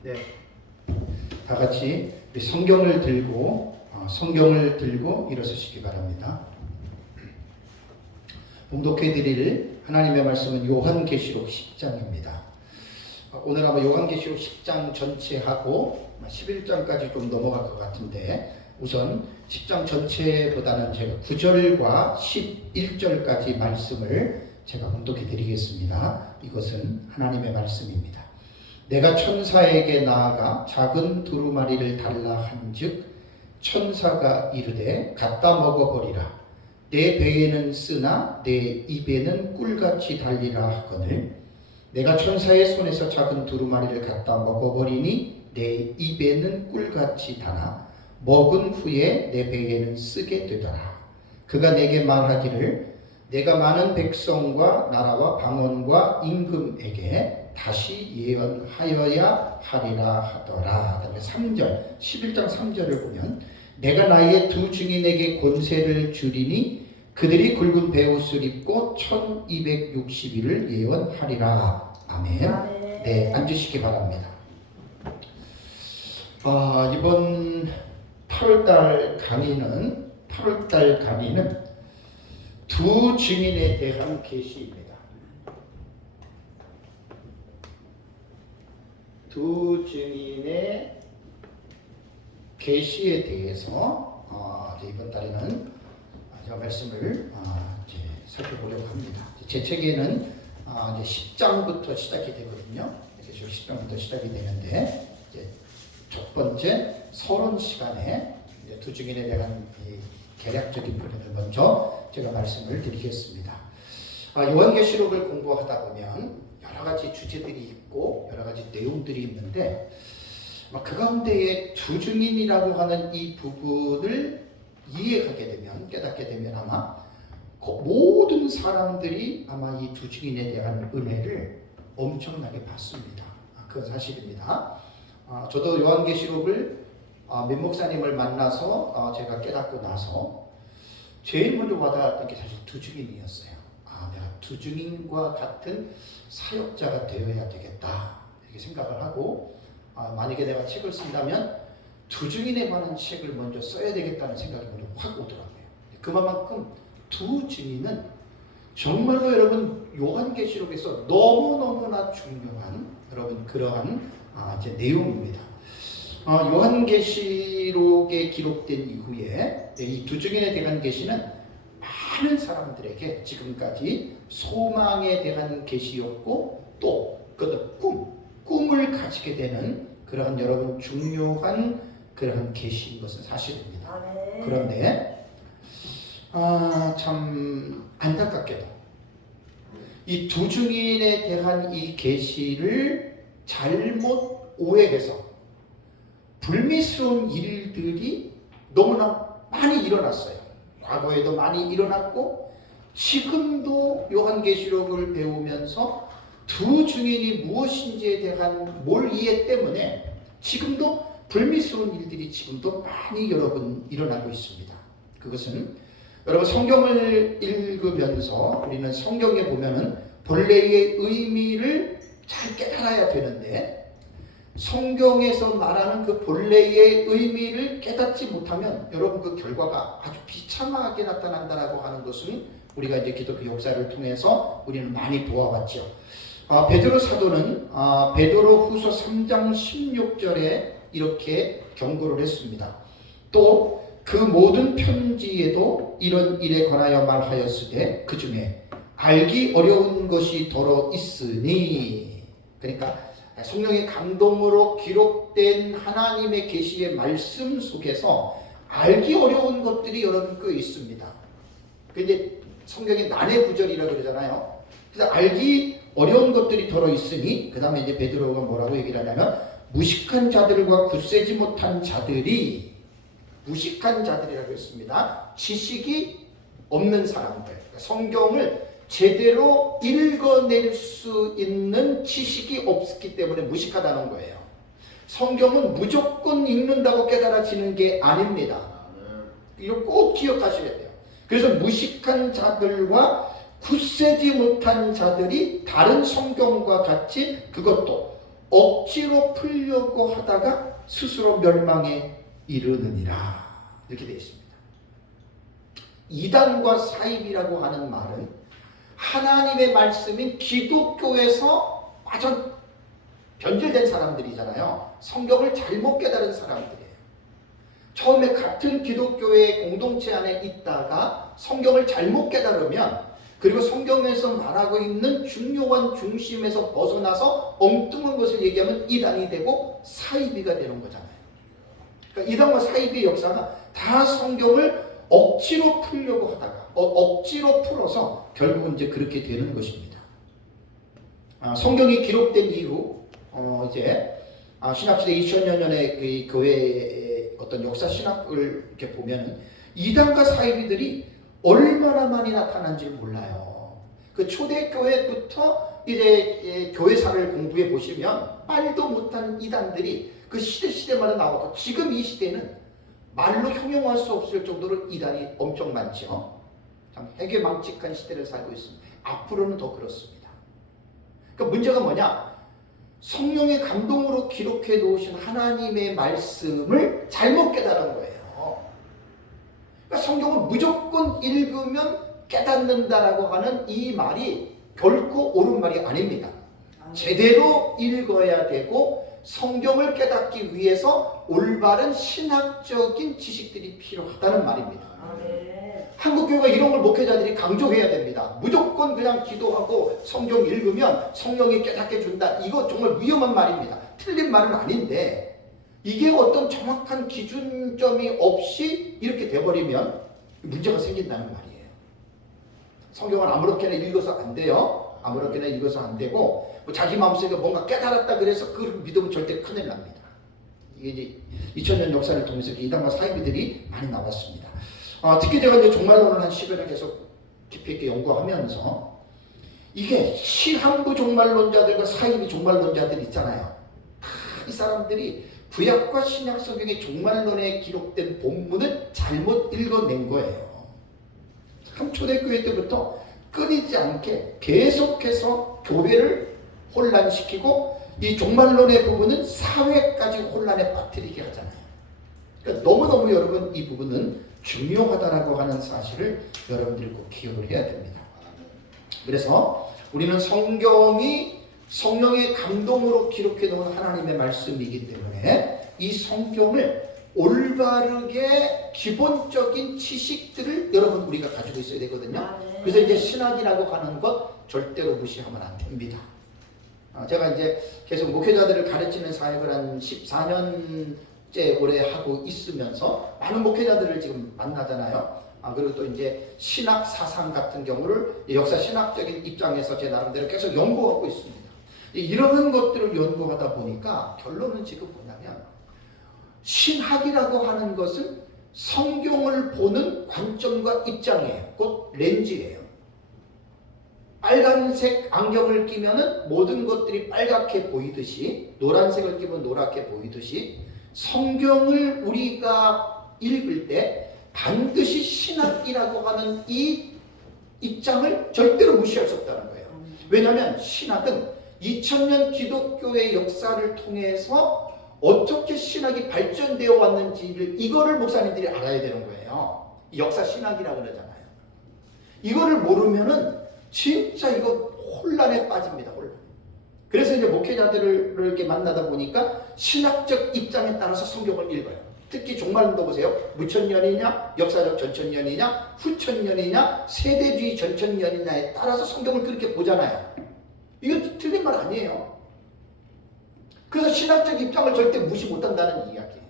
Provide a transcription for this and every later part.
네, 다 같이 우리 성경을 들고 일어서시기 바랍니다. 봉독해 드릴 하나님의 말씀은 요한계시록 10장입니다. 오늘 아마 요한계시록 10장 전체하고 11장까지 좀 넘어갈 것 같은데, 우선 10장 전체보다는 제가 9절과 11절까지 말씀을 제가 봉독해 드리겠습니다. 이것은 하나님의 말씀입니다. 내가 천사에게 나아가 작은 두루마리를 달라 한즉 천사가 이르되 갖다 먹어버리라. 내 배에는 쓰나 내 입에는 꿀같이 달리라 하거늘 내가 천사의 손에서 작은 두루마리를 갖다 먹어버리니 내 입에는 꿀같이 달아 먹은 후에 내 배에는 쓰게 되더라. 그가 내게 말하기를 내가 많은 백성과 나라와 방언과 임금에게 다시 예언하여야 하리라 하더라. 그다음에 3절 11장 3절을 보면 내가 나의 두 증인에게 권세를 주리니 그들이 굵은 베옷을 입고 1260일을 예언하리라. 아멘. 네, 앉으시기 바랍니다. 이번 8월달 강의는 두 증인에 대한 계시입니다. 두 증인의 계시에 대해서 이번 달에는 제가 말씀을 살펴보려고 합니다. 제 책에는 이제 10장부터 시작이 되거든요. 그래서 10장부터 시작이 되는데, 이제 첫 번째 서론 시간에 두 증인에 대한 개략적인 부분을 먼저 제가 말씀을 드리겠습니다. 요한계시록을 공부하다 보면 여러 가지 주제들이 있고 여러 가지 내용들이 있는데, 그 가운데에 두 증인이라고 하는 이 부분을 이해하게 되면, 깨닫게 되면 아마 모든 사람들이 아마 이 두 증인에 대한 은혜를 엄청나게 받습니다. 그건 사실입니다. 저도 요한계시록을 민 목사님을 만나서 제가 깨닫고 나서 제일 먼저 와닿았던 게 사실 두 증인이었어요. 내가 두 증인과 같은 사역자가 되어야 되겠다, 이렇게 생각을 하고, 만약에 내가 책을 쓴다면 두 증인에 관한 책을 먼저 써야 되겠다는 생각이 먼저 확 오더라고요. 그만큼 두 증인은 정말로 여러분 요한계시록에서 너무너무나 중요한 여러분 그러한 이제 내용입니다. 요한계시록에 기록된 이후에 이 두 증인에 대한 계시는 많은 사람들에게 지금까지 소망에 대한 계시였고, 또 그것도 꿈을 가지게 되는 그러한 여러분 중요한 그러한 계시인 것은 사실입니다. 그런데 참 안타깝게도 이 두 증인에 대한 이 계시를 잘못 오해해서 불미스러운 일들이 너무나 많이 일어났어요. 과거에도 많이 일어났고, 지금도 요한계시록을 배우면서 두 증인이 무엇인지에 대한 몰 이해 때문에 지금도 불미스러운 일들이 지금도 많이 여러분 일어나고 있습니다. 그것은 여러분 성경을 읽으면서 우리는 성경에 보면은 본래의 의미를 잘 깨달아야 되는데, 성경에서 말하는 그 본래의 의미를 깨닫지 못하면 여러분 그 결과가 아주 비참하게 나타난다라고 하는 것은 우리가 이제 기독교 역사를 통해서 우리는 많이 보아왔죠. 베드로 사도는 베드로후서 3장 16절에 이렇게 경고를 했습니다. 또 그 모든 편지에도 이런 일에 관하여 말하였으되 그 중에 알기 어려운 것이 더러 있으니, 그러니까 성령의 감동으로 기록된 하나님의 계시의 말씀 속에서 알기 어려운 것들이 여러분 꽤 있습니다. 근데 성경의 난해 구절이라고 그러잖아요. 그래서 알기 어려운 것들이 더러 있으니, 그 다음에 이제 베드로가 뭐라고 얘기를 하냐면 무식한 자들과 굳세지 못한 자들이, 무식한 자들이라고 했습니다. 지식이 없는 사람들, 그러니까 성경을 제대로 읽어낼 수 있는 지식이 없기 때문에 무식하다는 거예요. 성경은 무조건 읽는다고 깨달아지는 게 아닙니다. 이거 꼭 기억하셔야 돼요. 그래서 무식한 자들과 굳세지 못한 자들이 다른 성경과 같이 그것도 억지로 풀려고 하다가 스스로 멸망에 이르느니라. 이렇게 되어 있습니다. 이단과 사입이라고 하는 말은 하나님의 말씀인 기독교에서 완전 변질된 사람들이잖아요. 성경을 잘못 깨달은 사람들이에요. 처음에 같은 기독교의 공동체 안에 있다가 성경을 잘못 깨달으면, 그리고 성경에서 말하고 있는 중요한 중심에서 벗어나서 엉뚱한 것을 얘기하면 이단이 되고 사이비가 되는 거잖아요. 그러니까 이단과 사이비의 역사가 다 성경을 억지로 풀려고 하다가 억지로 풀어서 결국은 이제 그렇게 되는 것입니다. 성경이 기록된 이후 이제 신학시대 2000여 년에 그 교회의 어떤 역사 신학을 이렇게 보면 이단과 사이비들이 얼마나 많이 나타난지 몰라요. 그 초대교회부터 이제 교회사를 공부해 보시면 말도 못한 이단들이 그 시대마다 나왔고, 지금 이 시대는 말로 형용할 수 없을 정도로 이단이 엄청 많죠. 참 해괴망측한 시대를 살고 있습니다. 앞으로는 더 그렇습니다. 그러니까 문제가 뭐냐? 성령의 감동으로 기록해 놓으신 하나님의 말씀을 잘못 깨달은 거예요. 그러니까 성경을 무조건 읽으면 깨닫는다라고 하는 이 말이 결코 옳은 말이 아닙니다. 제대로 읽어야 되고 성경을 깨닫기 위해서 올바른 신학적인 지식들이 필요하다는 말입니다. 한국교회가 이런 걸 목회자들이 강조해야 됩니다. 무조건 그냥 기도하고 성경 읽으면 성령이 깨닫게 준다. 이거 정말 위험한 말입니다. 틀린 말은 아닌데, 이게 어떤 정확한 기준점이 없이 이렇게 돼버리면 문제가 생긴다는 말이에요. 성경은 아무렇게나 읽어서 안 돼요. 아무렇게나 읽어서 안 되고, 자기 마음속에 뭔가 깨달았다 그래서 그걸 믿으면 절대 큰일 납니다. 이게 이제 2000년 역사를 통해서 이단과 사이비들이 많이 나왔습니다. 특히 제가 이제 종말론을 한 10여 년 계속 깊이 있게 연구하면서, 이게 시한부 종말론자들과 사이비 종말론자들 있잖아요. 다 이 사람들이 구약과 신약 성경의 종말론에 기록된 본문을 잘못 읽어낸 거예요. 한 초대교회 때부터 끊이지 않게 계속해서 교회를 혼란시키고, 이 종말론의 부분은 사회까지 혼란에 빠뜨리게 하잖아요. 그러니까 너무너무 여러분 이 부분은 중요하다라고 하는 사실을 여러분들이 꼭 기억을 해야 됩니다. 그래서 우리는 성경이 성령의 감동으로 기록해 놓은 하나님의 말씀이기 때문에 이 성경을 올바르게 기본적인 지식들을 여러분 우리가 가지고 있어야 되거든요. 그래서 이제 신학이라고 하는 것 절대로 무시하면 안 됩니다. 제가 이제 계속 목회자들을 가르치는 사역을 한 14년째 올해 하고 있으면서 많은 목회자들을 지금 만나잖아요. 그리고 또 이제 신학 사상 같은 경우를 역사 신학적인 입장에서 제 나름대로 계속 연구하고 있습니다. 이런 것들을 연구하다 보니까 결론은 지금 뭐냐면, 신학이라고 하는 것은 성경을 보는 관점과 입장이에요. 곧 렌즈예요. 빨간색 안경을 끼면은 모든 것들이 빨갛게 보이듯이, 노란색을 끼면 노랗게 보이듯이, 성경을 우리가 읽을 때 반드시 신학이라고 하는 이 입장을 절대로 무시할 수 없다는 거예요. 왜냐하면 신학은 2000년 기독교의 역사를 통해서 어떻게 신학이 발전되어 왔는지를, 이거를 목사님들이 알아야 되는 거예요. 역사 신학이라고 그러잖아요. 이거를 모르면은 진짜 이거 혼란에 빠집니다. 혼란. 그래서 이제 목회자들을 이렇게 만나다 보니까 신학적 입장에 따라서 성경을 읽어요. 특히 종말론도 보세요. 무천년이냐, 역사적 전천년이냐, 후천년이냐, 세대주의 전천년이냐에 따라서 성경을 그렇게 보잖아요. 이거 틀린 말 아니에요. 그래서 신학적 입장을 절대 무시 못한다는 이야기예요.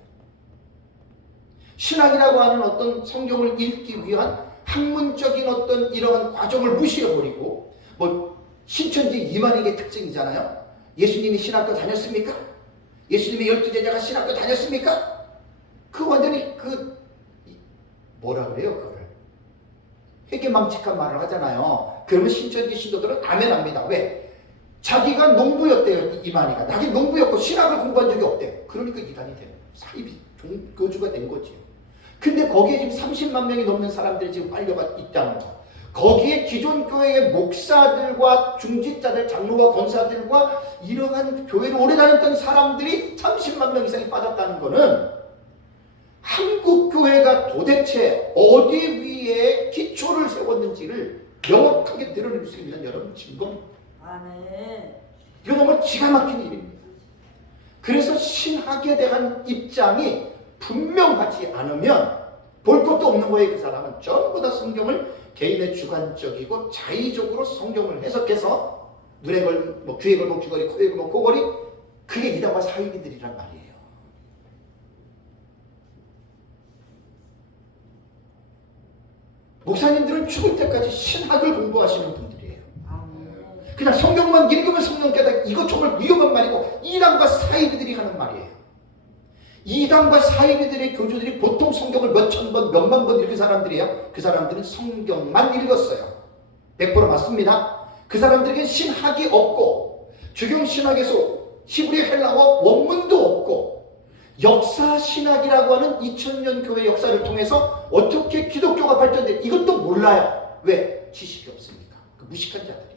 신학이라고 하는 어떤 성경을 읽기 위한 학문적인 어떤 이러한 과정을 무시해버리고, 신천지 이만희의 특징이잖아요. 예수님이 신학교 다녔습니까? 예수님이 12제자가 신학교 다녔습니까? 그 완전히 뭐라 그래요 그거를? 회개망측한 말을 하잖아요. 그러면 신천지 신도들은 아멘합니다. 왜? 자기가 농부였대요. 이만희가. 자기 농부였고 신학을 공부한 적이 없대요. 그러니까 이단이 돼요. 사이비 교주가 된 거지요. 근데 거기에 지금 30만 명이 넘는 사람들이 지금 빨려가 있다는 거. 거기에 기존 교회의 목사들과 중직자들, 장로와 권사들과 이러한 교회를 오래 다녔던 사람들이 30만 명 이상이 빠졌다는 것은 한국 교회가 도대체 어디 위에 기초를 세웠는지를 명확하게 드러낼 수 있는 여러분 증거입니다. 아멘. 이거 정말 기가 막힌 일입니다. 그래서 신학에 대한 입장이 분명하지 않으면 볼 것도 없는 거예요. 그 사람은 전부 다 성경을 개인의 주관적이고 자의적으로 성경을 해석해서 눈에 걸, 귀에 걸면 귀걸이, 코에 걸면 코걸이, 그게 이단과 사이비들이란 말이에요. 목사님들은 죽을 때까지 신학을 공부하시는 분들이에요. 그냥 성경만 읽으면 성령 깨닫, 이거 정말 위험한 말이고 이단과 사이비들이 하는 말이에요. 이단과 사이비들의 교주들이 보통 성경을 몇천 번, 몇만 번 읽은 사람들이에요. 그 사람들은 성경만 읽었어요. 100% 맞습니다. 그 사람들에게 신학이 없고 주경신학에서 히브리 헬라어 원문도 없고 역사신학이라고 하는 2000년 교회 역사를 통해서 어떻게 기독교가 발전돼 이것도 몰라요. 왜? 지식이 없으니까. 그 무식한 자들이에요.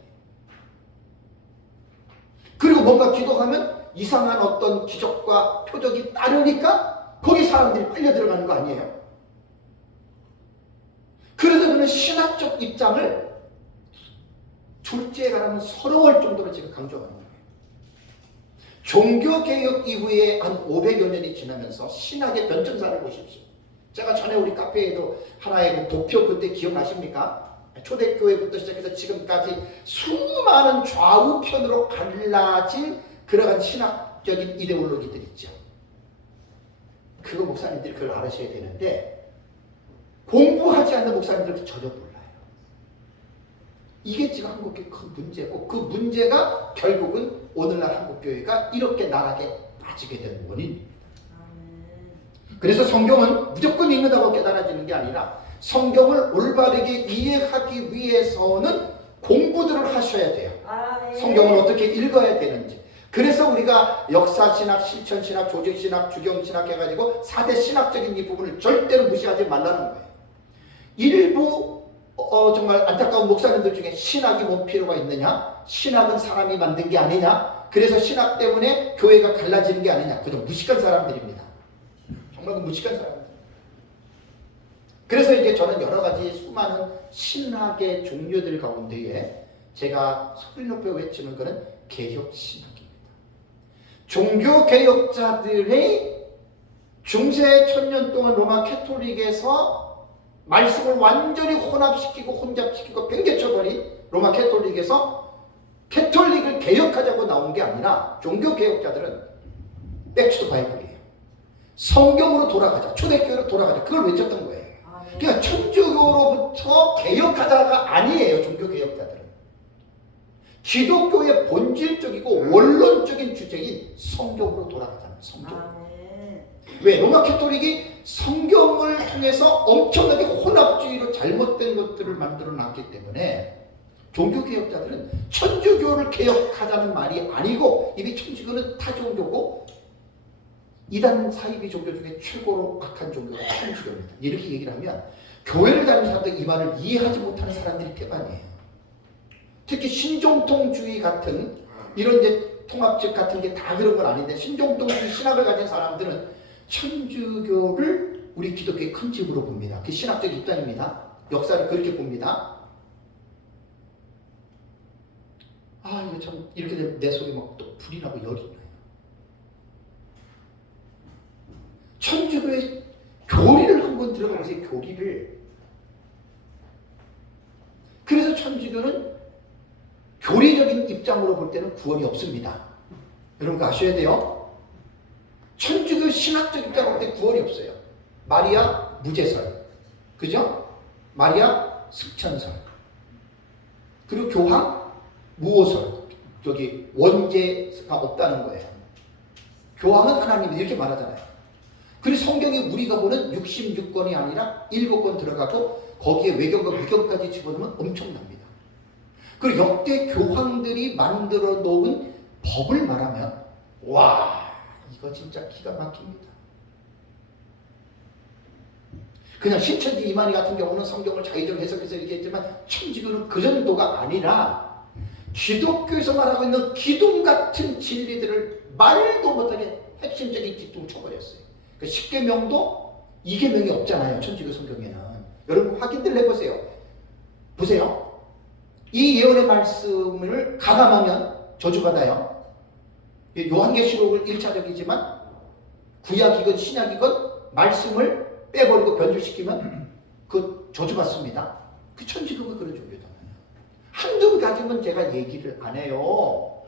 그리고 뭔가 기도하면 이상한 어떤 기적과 표적이 따르니까 거기 사람들이 빨려 들어가는 거 아니에요? 그래서 그는 신학적 입장을 둘째에 가면 서러울 정도로 지금 강조하는 거예요. 종교개혁 이후에 한 500여 년이 지나면서 신학의 변천사를 보십시오. 제가 전에 우리 카페에도 하나의 도표 그때 기억나십니까? 초대교회부터 시작해서 지금까지 수많은 좌우편으로 갈라진 그러한 신학적인 이데올로기들 있죠. 그거 목사님들이 그걸 알으셔야 되는데 공부하지 않는 목사님들은 전혀 몰라요. 이게 지금 한국교회 큰 문제고 그 문제가 결국은 오늘날 한국교회가 이렇게 나락에 빠지게 된 원인입니다. 그래서 성경은 무조건 읽는다고 깨달아지는 게 아니라 성경을 올바르게 이해하기 위해서는 공부들을 하셔야 돼요. 성경을 어떻게 읽어야 되는지. 그래서 우리가 역사신학, 실천신학, 조직신학, 주경신학 해가지고 4대 신학적인 이 부분을 절대로 무시하지 말라는 거예요. 일부 정말 안타까운 목사님들 중에 신학이 뭔 필요가 있느냐? 신학은 사람이 만든 게 아니냐? 그래서 신학 때문에 교회가 갈라지는 게 아니냐? 그저 무식한 사람들입니다. 정말 그 무식한 사람들. 그래서 이제 저는 여러 가지 수많은 신학의 종류들 가운데에 제가 소리 높여 외치는 것은 개혁신학입니다. 종교개혁자들의 중세 천년 동안 로마 캐톨릭에서 말씀을 완전히 혼합시키고 혼잡시키고 변개쳐버린 로마 캐톨릭에서 캐톨릭을 개혁하자고 나온 게 아니라 종교개혁자들은 백투더 바이블이에요. 성경으로 돌아가자. 초대교회로 돌아가자. 그걸 외쳤던 거예요. 그러니까 천주교로부터 개혁하자가 아니에요. 종교개혁자들은. 기독교의 본질적이고 원론적인 주제인 성경으로 돌아가자는 성경. 왜? 로마 캐톨릭이 성경을 통해서 엄청나게 혼합주의로 잘못된 것들을 만들어 놨기 때문에 종교개혁자들은 천주교를 개혁하자는 말이 아니고 이미 천주교는 타종교고 이단 사이비 종교 중에 최고로 악한 종교가 천주교입니다. 이렇게 얘기를 하면 교회를 다니는 사람들 이 말을 이해하지 못하는 사람들이 태반이에요. 특히 신종통주의 같은 이런 이제 통합적 같은 게 다 그런 건 아닌데 신종통주의 신학을 가진 사람들은 천주교를 우리 기독교의 큰 집으로 봅니다. 그게 신학적 입장입니다. 역사를 그렇게 봅니다. 아, 이거 참 이렇게 되면 내 속에 막 또 불이 나고 열이 나요. 천주교의 교리를 한번 들어가 보세요. 교리를. 그래서 천주교는 교리적인 입장으로 볼 때는 구원이 없습니다. 여러분 그거 아셔야 돼요. 천주교 신학적 입장으로 볼 때 구원이 없어요. 마리아 무제설, 그죠? 마리아 승천설, 그리고 교황 무오설, 여기 원죄가 없다는 거예요. 교황은 하나님 이렇게 말하잖아요. 그리고 성경에 우리가 보는 66권이 아니라 7권 들어가고 거기에 외경과 무경까지 집어넣으면 엄청납니다. 그리고 역대 교황들이 만들어 놓은 법을 말하면 와, 이거 진짜 기가 막힙니다. 그냥 신천지 이만희 같은 경우는 성경을 자의적으로 해석해서 이렇게 했지만 천주교는 그 정도가 아니라 기독교에서 말하고 있는 기둥 같은 진리들을 말도 못하게 핵심적인 기둥 쳐버렸어요. 그 10계명도 2계명이 없잖아요. 천주교 성경에는. 여러분 확인들 해보세요. 보세요. 이 예언의 말씀을 가감하면 저주받아요. 요한계시록을 1차적이지만 구약이건 신약이건 말씀을 빼버리고 변질시키면 그 저주받습니다. 그 천주교가 그런 종교잖아요. 한두 가지면 제가 얘기를 안 해요.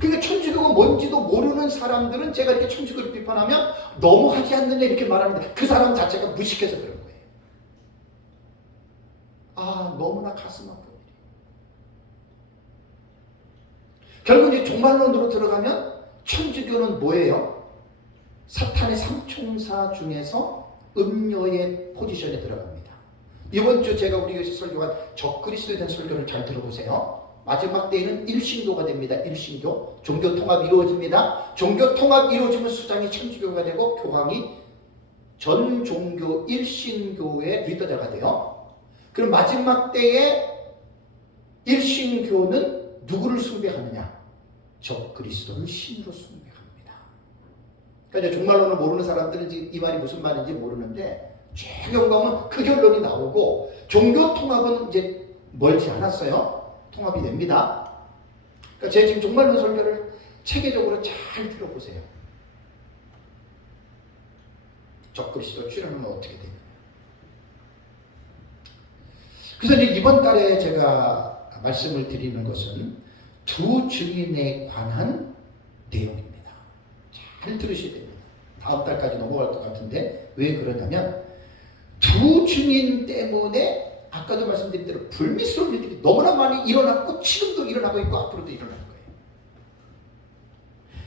그러니까 천주교가 뭔지도 모르는 사람들은 제가 이렇게 천주교를 비판하면 너무하지 않느냐 이렇게 말합니다. 그 사람 자체가 무식해서 그런 거예요. 아, 너무나 가슴 아픈 일이에요. 결국 이제 종말론으로 들어가면 천주교는 뭐예요? 사탄의 삼총사 중에서 음녀의 포지션에 들어갑니다. 이번 주 제가 우리 교회에서 설교한 적그리스도에 대한 설교를 잘 들어보세요. 마지막 때에는 일신교가 됩니다. 일신교. 종교 통합이 이루어집니다. 종교 통합이 이루어지면 수장이 천주교가 되고 교황이 전 종교 일신교의 리더자가 돼요. 그럼 마지막 때에 일신교는 누구를 숭배하느냐? 적그리스도를 신으로 숭배합니다. 그러니까 종말론을 모르는 사람들은 이 말이 무슨 말인지 모르는데 최경 가면 그 결론이 나오고 종교 통합은 이제 멀지 않았어요. 통합이 됩니다. 그러니까 제가 지금 종말론 설교를 체계적으로 잘 들어보세요. 적그리스도 출현은 어떻게 되느냐. 그래서 이제 이번 달에 제가 말씀을 드리는 것은 두 증인에 관한 내용입니다. 잘 들으셔야 됩니다. 다음 달까지 넘어갈 것 같은데 왜 그러냐면 두 증인 때문에 아까도 말씀드린 대로 불미스러운 일들이 너무나 많이 일어났고 지금도 일어나고 있고 앞으로도 일어날 거예요.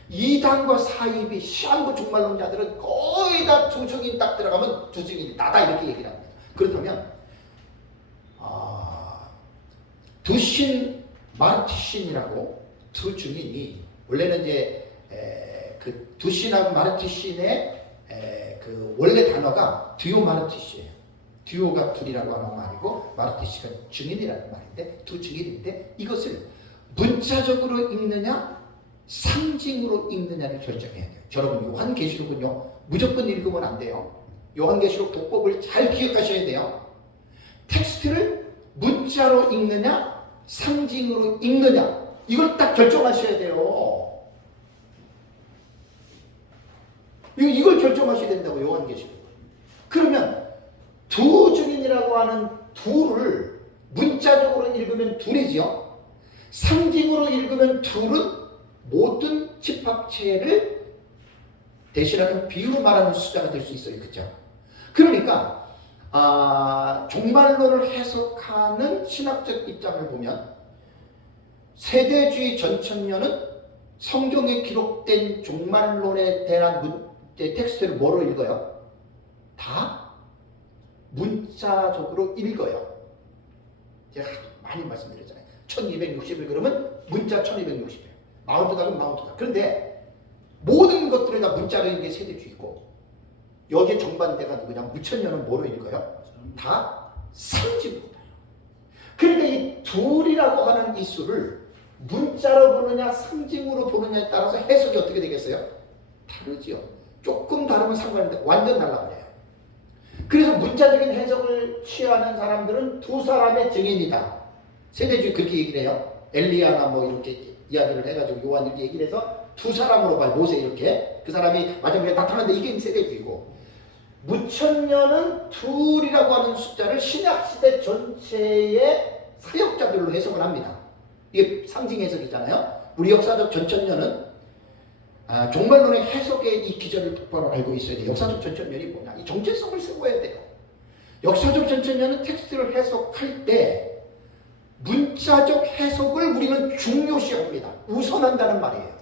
이단과 사입이 시한부 종말론자들은 거의 다 두 증인 딱 들어가면 두 증인이 나다 이렇게 얘기를 합니다. 그렇다면 두신 마르티신이라고 두 증인이 원래는 이제 그 두신하고 마르티신의 그 원래 단어가 듀오 마르티시예요. 듀오가 둘이라고 하는 말이고 마르티시가 증인이라는 말인데 두 증인인데 이것을 문자적으로 읽느냐 상징으로 읽느냐를 결정해야 돼요. 여러분 요한계시록은요 무조건 읽으면 안 돼요. 요한계시록 독법을 잘 기억하셔야 돼요. 텍스트를 문자로 읽느냐 상징으로 읽느냐 이걸 딱 결정하셔야 돼요. 이걸 결정하셔야 된다고 요한계시록. 그러면 두 증인이라고 하는 둘을 문자적으로 읽으면 둘이지요. 상징으로 읽으면 둘은 모든 집합체를 대신하는 비유로 말하는 숫자가 될 수 있어요. 그렇죠? 그러니까 종말론을 해석하는 신학적 입장을 보면 세대주의 전천년은 성경에 기록된 종말론에 대한 텍스트를 뭐로 읽어요? 다 문자적으로 읽어요. 제가 많이 말씀드렸잖아요. 1260일 그러면 문자 1260일. 마운트닭은 마운트닭. 그런데 모든 것들을 다 문자로 읽는 게 세대주의고 여기에 정반대가 누구냐? 무천년은 뭐로 읽어요? 다 상징으로 봐요. 그러니까 이 둘이라고 하는 이 수를 문자로 보느냐 상징으로 보느냐에 따라서 해석이 어떻게 되겠어요? 다르지요. 조금 다르면 상관없는데 완전 달라버려요. 그래서 문자적인 해석을 취하는 사람들은 두 사람의 증인이다. 세대주의 그렇게 얘기를 해요. 엘리야나 뭐 이렇게 이야기를 해가지고 요한 이렇게 얘기를 해서 두 사람으로 봐요. 모세 이렇게. 그 사람이 마지막에 나타나는데 이게 세대주의고. 무천년은 둘이라고 하는 숫자를 신약시대 전체의 사역자들로 해석을 합니다. 이게 상징 해석이잖아요. 우리 역사적 전천년은 종말론의 해석의 이 기전을 똑바로 알고 있어야 돼요. 역사적 전천년이 뭐냐? 이 정체성을 세워야 돼요. 역사적 전천년은 텍스트를 해석할 때 문자적 해석을 우리는 중요시합니다. 우선한다는 말이에요.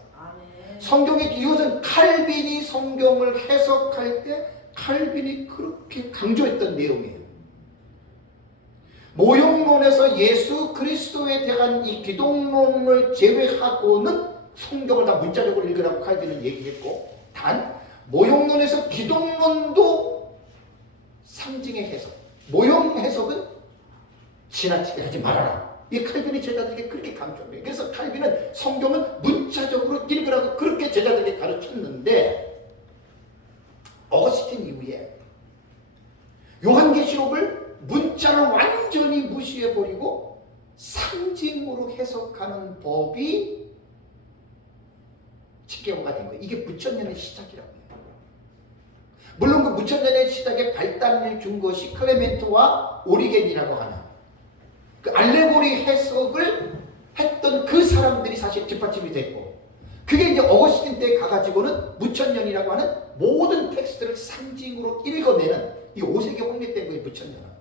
성경의 이것은 칼빈이 성경을 해석할 때 칼빈이 그렇게 강조했던 내용이에요. 모형론에서 예수 그리스도에 대한 이 기독론을 제외하고는 성경을 다 문자적으로 읽으라고 칼빈은 얘기했고 단 모형론에서 기독론도 상징의 해석, 모형 해석은 지나치게 하지 말아라. 이 칼빈이 제자들에게 그렇게 강조해요. 그래서 칼빈은 성경은 문자적으로 읽으라고 그렇게 제자들에게 가르쳤는데, 어거스틴 이후에 요한계시록을 문자를 완전히 무시해버리고 상징으로 해석하는 법이 집계화가 된 거예요. 이게 무천년의 시작이라고 해요. 물론 그 무천년의 시작에 발단을 준 것이 클레멘트와 오리겐이라고 하는 그 알레고리 해석을 했던 그 사람들이 사실 뒷받침이 됐고, 그게 이제 어거스틴 때 가가지고는 무천년이라고 하는 모든 텍스트를 상징으로 읽어내는 이 5세기 확립된 거예요. 무천년은.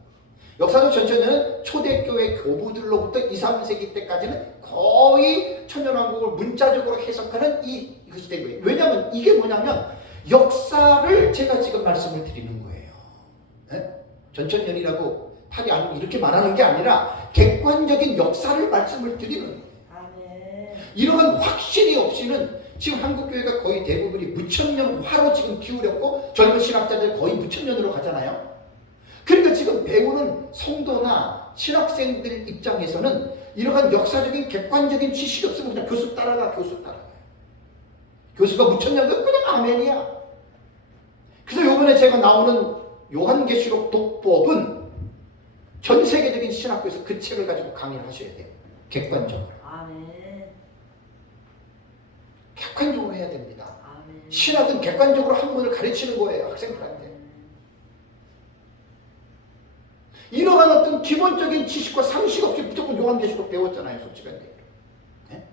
역사적 전천년은 초대교회 교부들로부터 2, 3세기 때까지는 거의 천년왕국을 문자적으로 해석하는 이것이 된 거예요. 왜냐하면 이게 뭐냐면 역사를 제가 지금 말씀을 드리는 거예요. 네? 전천년이라고 팔이 아니고 이렇게 말하는 게 아니라 객관적인 역사를 말씀을 드리는 거예요. 아멘. 이러한 확신이 없이는 지금 한국교회가 거의 대부분이 무천년화로 지금 기울였고 젊은 신학자들 거의 무천년으로 가잖아요. 그러니까 지금 배우는 성도나 신학생들 입장에서는 이러한 역사적인 객관적인 지식이 없으면 그냥 교수 따라가. 교수가 무천년도 그냥 아멘이야. 그래서 이번에 제가 나오는 요한계시록 독법은 전 세계적인 신학교에서 그 책을 가지고 강의를 하셔야 돼요. 객관적으로. 아멘. 객관적으로 해야 됩니다. 아멘. 신학은 객관적으로 학문을 가르치는 거예요. 학생들한테. 이러한 어떤 기본적인 지식과 상식 없이 무조건 요한계시록 배웠잖아요. 솔직한 얘기로. 네?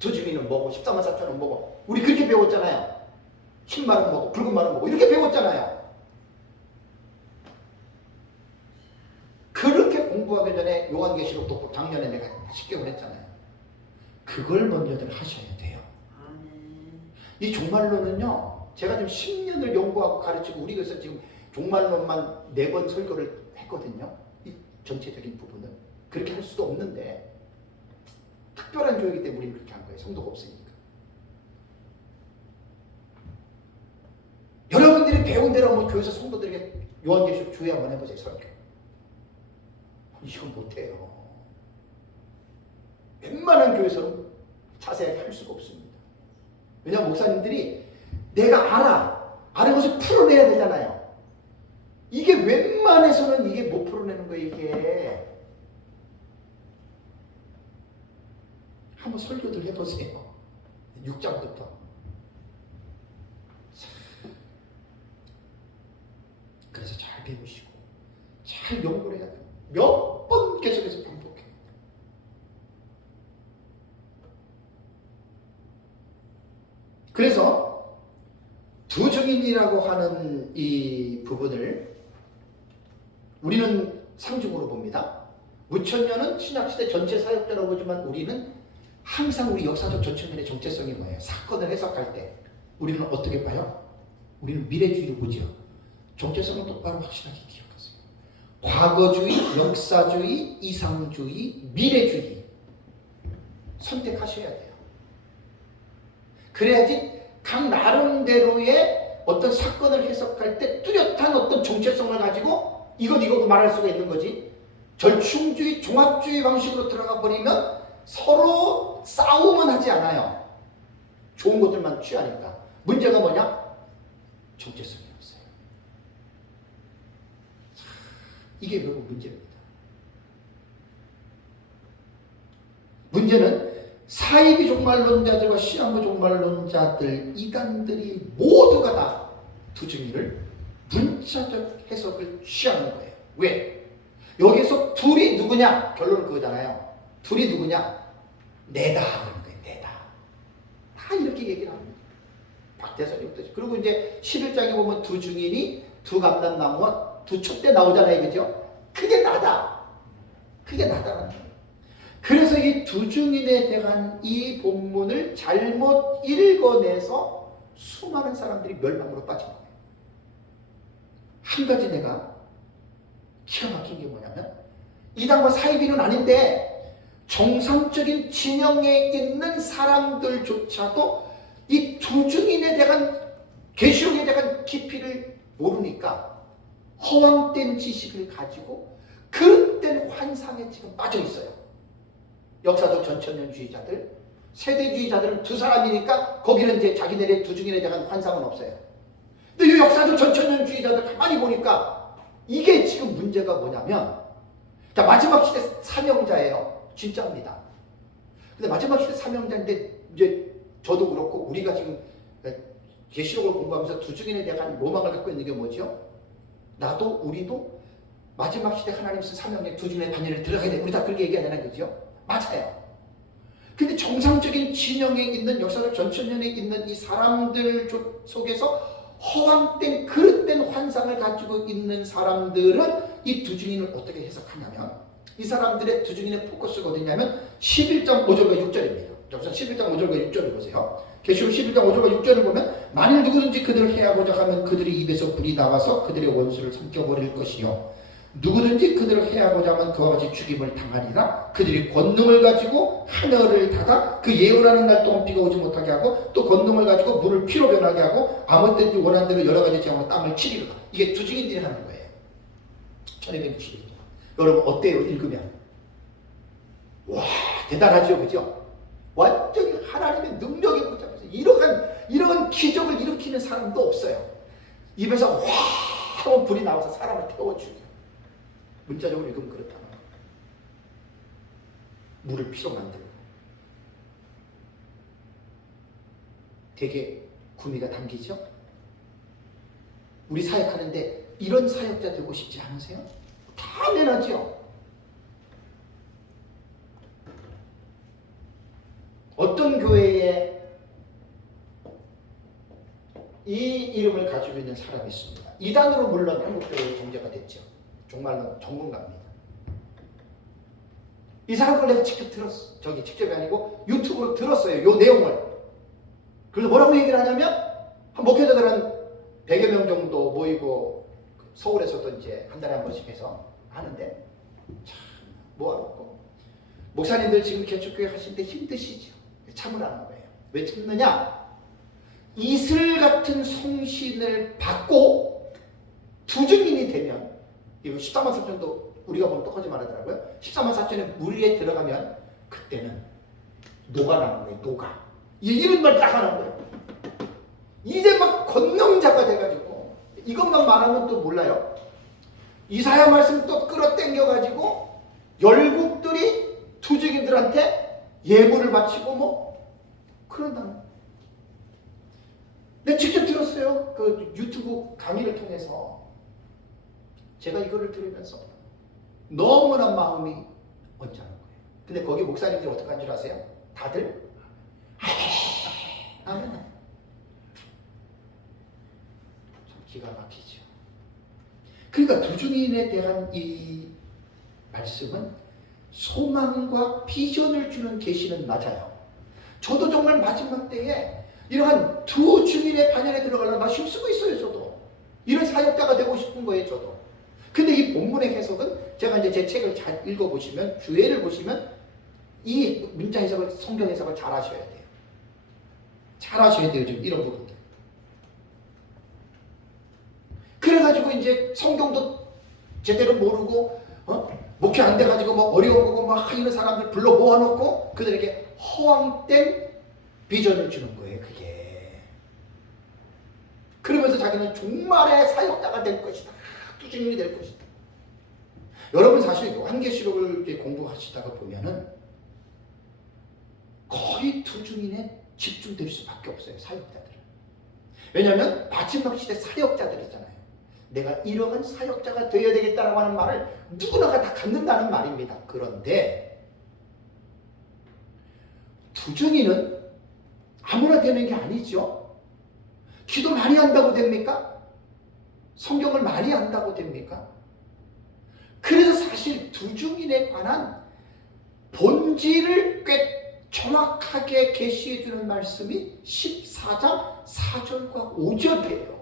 두 증인은 뭐고 14만 4천은 뭐고 우리 그렇게 배웠잖아요. 흰 말은 뭐고 붉은 말은 뭐고 이렇게 배웠잖아요. 그렇게 공부하기 전에 요한계시록 독법 작년에 내가 10개월 했잖아요. 그걸 먼저들 하셔야 돼요. 이 종말론은요, 제가 지금 10년을 연구하고 가르치고 우리 교회에서 지금 종말론만 4번 설교를 했거든요. 이 전체적인 부분은 그렇게 할 수도 없는데 특별한 교회이기 때문에 우리는 그렇게 한 거예요. 성도가 없으니까. 여러분들이 배운 대로 한번 교회에서 성도들에게 요한계시록 주의 한번 해보세요. 설교. 이건 못해요. 웬만한 교회에서는 자세하게 할 수가 없습니다. 왜냐하면 목사님들이 내가 아는 것을 풀어내야 되잖아요. 이게 웬만해서는 이게 못 풀어내는 거예요. 이게 한번 설교들 해보세요. 6장부터 그래서 잘 배우시고 잘 연구를 해야 돼요. 몇 번 계속해서 반복해요. 그래서 두 증인이라고 하는 이 부분을 우리는 상징으로 봅니다. 무천년은 신약시대 전체 사역자라고 보지만 우리는 항상 우리 역사적 전천년의 정체성이 뭐예요? 사건을 해석할 때 우리는 어떻게 봐요? 우리는 미래주의를 보죠. 정체성은 똑바로 확실하게 기억하세요. 과거주의, 역사주의, 이상주의, 미래주의 선택하셔야 돼요. 그래야지 각 나름대로의 어떤 사건을 해석할 때 뚜렷한 어떤 정체성을 가지고 이건 이거고 말할 수가 있는 거지. 절충주의, 종합주의 방식으로 들어가 버리면 서로 싸움은 하지 않아요. 좋은 것들만 취하니까. 문제가 뭐냐? 정체성이 없어요. 이게 결국 문제입니다. 문제는 사이비 종말론자들과 시한부 종말론자들, 이단들이 모두가 다 두 증인을 문자적 해석을 취하는 거예요. 왜? 여기서 둘이 누구냐? 결론은 그거잖아요. 둘이 누구냐? 내다 그러는 거예요. 내다. 다 이렇게 얘기를 합니다. 박대선이부터. 그리고 이제 11장에 보면 두 증인이 두 감람나무와 두 촛대 나오잖아요. 그죠? 그게 나다. 그게 나다라는 거예요. 그래서 이 두 증인에 대한 이 본문을 잘못 읽어내서 수많은 사람들이 멸망으로 빠진 거예요. 한 가지 내가 기가 막힌 게 뭐냐면 이단과 사이비는 아닌데 정상적인 진영에 있는 사람들조차도 이 두 증인에 대한 계시록에 대한 깊이를 모르니까 허황된 지식을 가지고 그릇된 환상에 지금 빠져 있어요. 역사적 전천년주의자들, 세대주의자들은 두 사람이니까 거기는 이제 자기네의 두 증인에 대한 환상은 없어요. 근데 이 역사적 전천년주의자들 가만히 보니까 이게 지금 문제가 뭐냐면, 자, 마지막 시대 사명자예요. 진짜입니다. 근데 마지막 시대 사명자인데 이제 저도 그렇고 우리가 지금 계시록을 공부하면서 두 증인에 대한 로망을 갖고 있는 게 뭐죠? 나도 우리도 마지막 시대 하나님 쓴 사명의 두 증인의 반열에 들어가야 돼. 우리 다 그렇게 얘기하잖아요. 그죠? 맞아요. 근데 정상적인 진영에 있는 역사적 전천년에 있는 이 사람들 속에서 허황된 그릇된 환상을 가지고 있는 사람들은 이 두 증인을 어떻게 해석하냐면, 이 사람들의 두 증인의 포커스가 어디냐면 11장 5절과 6절입니다. 여기서 11장 5절과 6절을 보세요. 계시록 11장 5절과 6절을 보면, 만일 누구든지 그들을 해하고자 하면 그들의 입에서 불이 나와서 그들의 원수를 삼켜버릴 것이요, 누구든지 그들을 해하고자 하면 그와 같이 죽임을 당하리라. 그들이 권능을 가지고 하늘을 닫아 그 예언하는 날 동안 비가 오지 못하게 하고, 또 권능을 가지고 물을 피로 변하게 하고 아무 때든지 원하는 대로 여러 가지 재앙으로 땅을 치리라. 이게 두 증인들이 하는 거예요. 1260년. 여러분 어때요? 읽으면 와, 대단하죠, 그죠? 완전히 하나님의 능력에 붙잡혀서 이러한 기적을 일으키는 사람도 없어요. 입에서 와 하고 불이 나와서 사람을 태워 죽여. 문자적으로 읽으면 그렇다. 물을 피로 만들고. 되게 구미가 당기죠? 우리 사역하는데 이런 사역자 되고 싶지 않으세요? 당연하죠. 어떤 교회에 이 이름을 가지고 있는 사람이 있습니다. 이단으로 물론 한국교회에 정제가 됐죠. 정말로 전문가입니다. 이 사람을 내가 직접 들었어. 직접이 아니고 유튜브로 들었어요. 요 내용을. 그래서 뭐라고 얘기를 하냐면, 한 목회자들은 100여 명 정도 모이고 서울에서도 이제 한 달에 한 번씩 해서 하는데, 참 모아놓고 목사님들 지금 개척교회 하시는데 힘드시죠? 참으라는 거예요. 왜 참느냐? 이슬 같은 성신을 받고 두 증인이 되면, 이거 14만 4천도 우리가 보면 똑같이 말하더라고요. 14만 4천에 물 위에 들어가면 그때는 녹아나는 거예요. 녹아. 이런 말 딱 하는 거예요. 이제 막 권능자가 돼가지고, 이것만 말하면 또 몰라요. 이사야 말씀 또 끌어당겨가지고 열국들이 두 증인들한테 예물을 바치고 뭐 그런다는 거예요. 내가 직접 들었어요. 그 유튜브 강의를 통해서. 제가 이거를 들으면서 너무나 마음이 언짢은 거예요. 근데 거기 목사님들이 어떻게 한 줄 아세요? 다들 아멘. 참 기가 막히죠. 그러니까 두 증인에 대한 이 말씀은 소망과 비전을 주는 계시는 맞아요. 저도 정말 마지막 때에 이러한 두 증인의 반열에 들어가려면 막 힘쓰고 있어요. 저도 이런 사역자가 되고 싶은 거예요. 저도. 근데 이 본문의 해석은, 제가 이제 제 책을 잘 읽어보시면, 주해를 보시면 이 문자 해석을, 성경 해석을 잘 하셔야 돼요. 잘 하셔야 돼요. 지금 이런 부분들. 그래가지고 이제 성경도 제대로 모르고 목회 안 돼가지고 뭐 어려워보고 막 이런 사람들 불러 모아놓고 그들에게 허황된 비전을 주는 거예요. 그게. 그러면서 자기는 종말의 사역자가 될 것이다. 두 증인이 될 것이다. 여러분 사실 요한계시록을 공부하시다가 보면은 거의 두 증인에 집중될 수밖에 없어요. 사역자들은. 왜냐하면 마지막 시대 사역자들이잖아요. 내가 이러한 사역자가 되어야 되겠다라고 하는 말을 누구나가 다 갖는다는 말입니다. 그런데 두 증인은 아무나 되는 게 아니죠. 기도 많이 한다고 됩니까? 성경을 많이 안다고 됩니까? 그래서 사실 두 증인에 관한 본질을 꽤 정확하게 계시해 주는 말씀이 14장 4절과 5절이에요.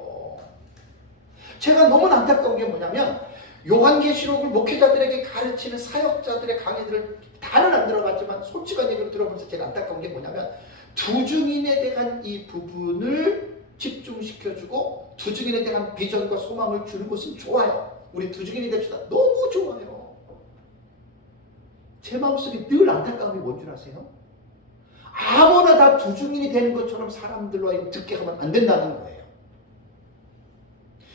제가 너무 안타까운 게 뭐냐면, 요한계시록을 목회자들에게 가르치는 사역자들의 강의들을 다는 안 들어봤지만 솔직한 얘기를 들어보면서 제일 안타까운 게 뭐냐면, 두 증인에 대한 이 부분을 집중시켜주고 두 증인에 대한 비전과 소망을 주는 것은 좋아요. 우리 두 증인이 됩시다. 너무 좋아요. 제 마음속에 늘 안타까움이 뭔 줄 아세요? 아무나 다 두 증인이 되는 것처럼 사람들로 하여금 듣게 하면 안 된다는 거예요.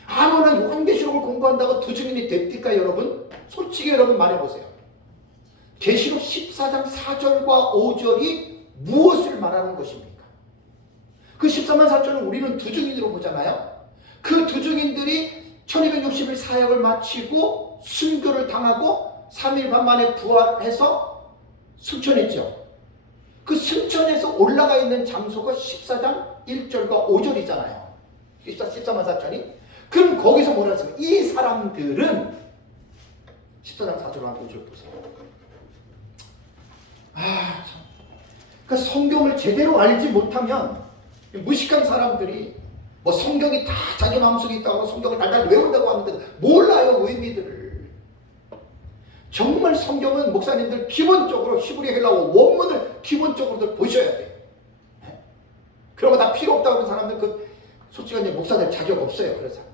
아무나 요한계시록을 공부한다고 두 증인이 됩니까 여러분? 솔직히 여러분 말해보세요. 계시록 14장 4절과 5절이 무엇을 말하는 것입니까? 그 14만 4천은 우리는 두 증인으로 보잖아요. 그 두 증인들이 1260일 사역을 마치고 순교를 당하고 3일 반 만에 부활해서 승천했죠. 그 승천에서 올라가 있는 장소가 14장 1절과 5절이잖아요. 14만 4천이. 그럼 거기서 뭐라 했습니까? 이 사람들은 14장 4절과 5절 보세요. 참. 그러니까 성경을 제대로 알지 못하면 무식한 사람들이 뭐 성경이 다 자기 마음속에 있다고 성경을 달달 외운다고 하는데 몰라요 의미들을. 정말 성경은 목사님들 기본적으로 히브리 헬라어 원문을 기본적으로 보셔야 돼요. 그런 거 다 필요 없다고 하는 사람들 그 솔직히 목사들 자격 없어요. 그런 사람들.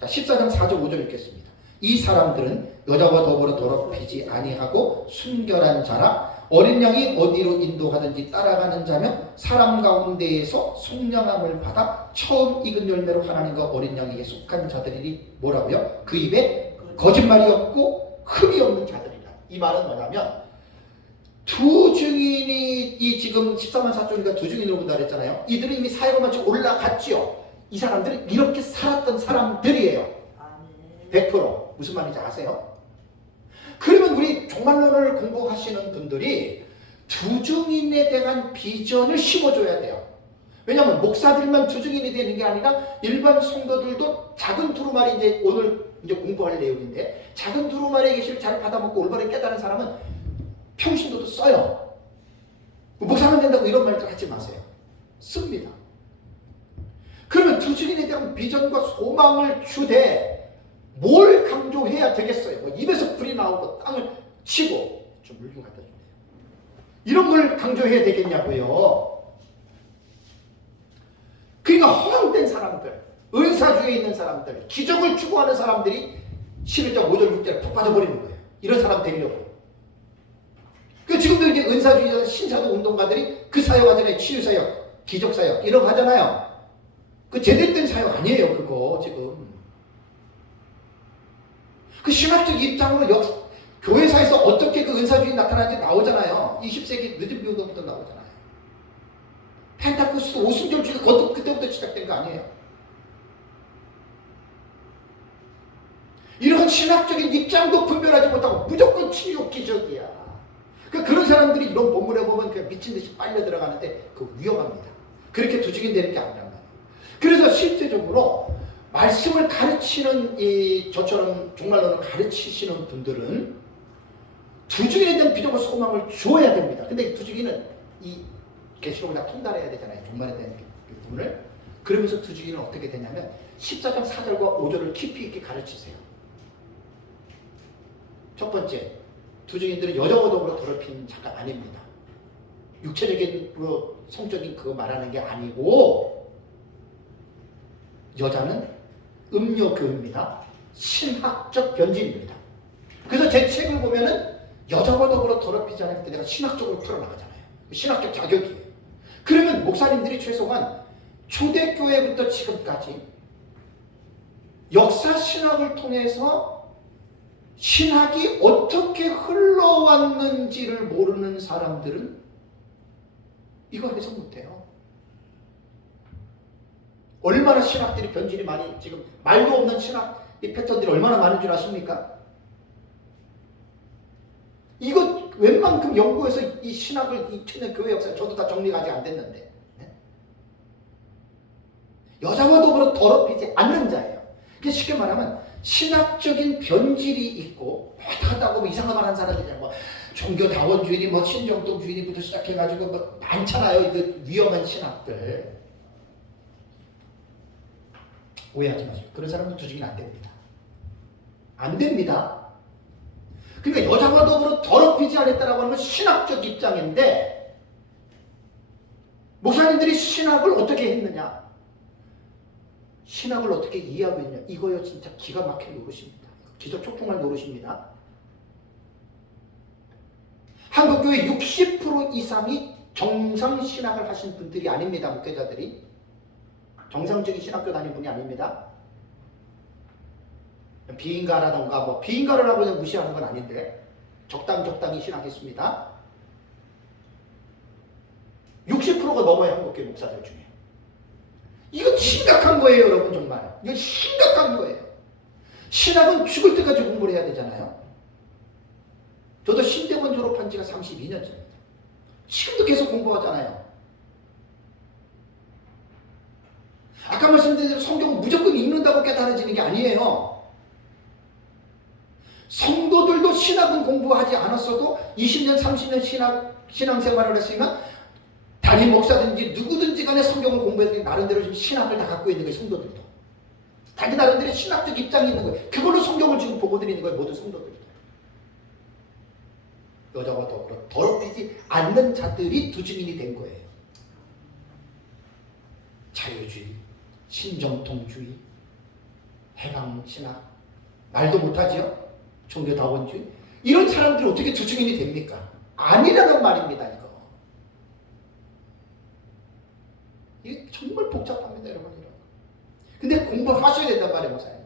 자, 14장 4절 5절 읽겠습니다. 이 사람들은 여자와 더불어 더럽히지 아니하고 순결한 자라 어린 양이 어디로 인도하든지 따라가는 자며 사람 가운데에서 속량함을 받아 처음 익은 열매로 하나님과 어린 양에게 속한 자들이 뭐라고요? 그 입에 거짓말이 없고 흠이 없는 자들이라. 이 말은 뭐냐면 두 증인이 이 지금 14만 4천이니까 두 증인으로 본다 그랬잖아요. 이들은 이미 사역을 마치고 올라갔지요. 이 사람들은 이렇게 살았던 사람들이에요. 100%. 무슨 말인지 아세요? 그러면 우리 종말론을 공부하시는 분들이 두 증인에 대한 비전을 심어줘야 돼요. 왜냐하면 목사들만 두 증인이 되는 게 아니라 일반 성도들도 작은 두루마리 이제 오늘 이제 공부할 내용인데 작은 두루마리의 계시를 잘 받아먹고 올바르게 깨달은 사람은 평신도도 써요. 목사만 된다고 이런 말들 하지 마세요. 씁니다. 그러면 두 증인에 대한 비전과 소망을 주되 뭘 강조해야 되겠어요? 뭐 입에서 불이 나오고 땅을 치고 좀 물 좀 갖다 주세요. 이런 걸 강조해야 되겠냐고요. 그러니까 허황된 사람들, 은사주의에 있는 사람들, 기적을 추구하는 사람들이 11장 5절 6절에 푹 빠져버리는 거예요. 이런 사람 되려고. 그 지금도 이제 은사주의자 신사도 운동가들이 그 사역 하잖아요. 치유사역, 기적사역 이런 거 하잖아요. 그 제대로 된 사역 아니에요. 그거 지금. 그 신학적 입장으로 교회사에서 어떻게 그 은사주의 나타나는지 나오잖아요. 20세기 늦은 비운동부터 나오잖아요. 펜타코스트 오순절주의가 그때부터 시작된 거 아니에요. 이런 신학적인 입장도 분별하지 못하고 무조건 치유 기적이야. 그런 사람들이 이런 본문에 보면 그냥 미친 듯이 빨려 들어가는데 그 위험합니다. 그렇게 두직이 되는 게 아니란 말이에요. 그래서 실제적으로 말씀을 가르치는 저처럼 종말론을 가르치시는 분들은 두증인에 대한 비전과 소망을 줘야 됩니다. 근데 두증인은 이 계시록을 다 통달해야 되잖아요. 종말에 대한 부분을. 그러면서 두증인은 어떻게 되냐면 14장 4절과 5절을 깊이 있게 가르치세요. 첫 번째, 두증인들은 여자와 더불어 더럽힌 자가 아닙니다. 육체적인 성적인 그거 말하는 게 아니고 여자는 음료교입니다. 신학적 변질입니다. 그래서 제 책을 보면은 여자와 더불어 더럽히지 않을 때 내가 신학적으로 풀어나가잖아요. 신학적 자격이에요. 그러면 목사님들이 최소한 초대교회부터 지금까지 역사 신학을 통해서 신학이 어떻게 흘러왔는지를 모르는 사람들은 이거 해석 못해요. 얼마나 신학들이 변질이 많이 지금 말도 없는 신학 이 패턴들이 얼마나 많은 줄 아십니까? 이거 웬만큼 연구해서 이 신학을 2000년 교회 역사 저도 다 정리가 아직 안 됐는데 네? 여자와 더불어 더럽히지 않는 자예요. 쉽게 말하면 신학적인 변질이 있고 하다고 뭐 이상한 말 하는 사람들이 뭐 종교다원주의니 뭐 신정동주의니부터 시작해가지고 뭐 많잖아요. 이거 위험한 신학들. 오해하지 마시고 그런 사람은 두증인 안 됩니다. 안 됩니다. 그러니까 여자와 더불어 더럽히지 않았다라고 하는 건 신학적 입장인데 목사님들이 신학을 어떻게 했느냐? 신학을 어떻게 이해하고 있냐. 이거요 진짜 기가 막힌 노릇입니다. 기적 촉중할 노릇입니다. 한국교회 60% 이상이 정상 신학을 하신 분들이 아닙니다. 목회자들이. 정상적인 신학교 다닌 분이 아닙니다. 비인가라던가 뭐 비인가를 하고 그냥 무시하는 건 아닌데 적당히 신학했습니다. 60%가 넘어요. 한국교회 목사들 중에. 이건 심각한 거예요, 여러분. 정말 이건 심각한 거예요. 신학은 죽을 때까지 공부를 해야 되잖아요. 저도 신대원 졸업한 지가 32년째입니다. 지금도 계속 공부하잖아요. 아까 말씀드린 대로 성경은 무조건 읽는다고 깨달아지는 게 아니에요. 성도들도 신학은 공부하지 않았어도 20년, 30년 신앙생활을 했으면 담임 목사든지 누구든지 간에 성경을 공부해서 나름대로 지금 신학을 다 갖고 있는 거예요. 성도들도. 자기 나름대로 신학적 입장이 있는 거예요. 그걸로 성경을 지금 보고 드리는 거예요. 모든 성도들도. 여자와 더불어 더럽히지 않는 자들이 두 증인이 된 거예요. 자유주의, 신정통주의, 해방신학, 말도 못하죠? 종교다원주의. 이런 사람들이 어떻게 두 증인이 됩니까? 아니라는 말입니다. 이게 정말 복잡합니다, 여러분. 근데 공부하셔야 된단 말이에요, 목사님.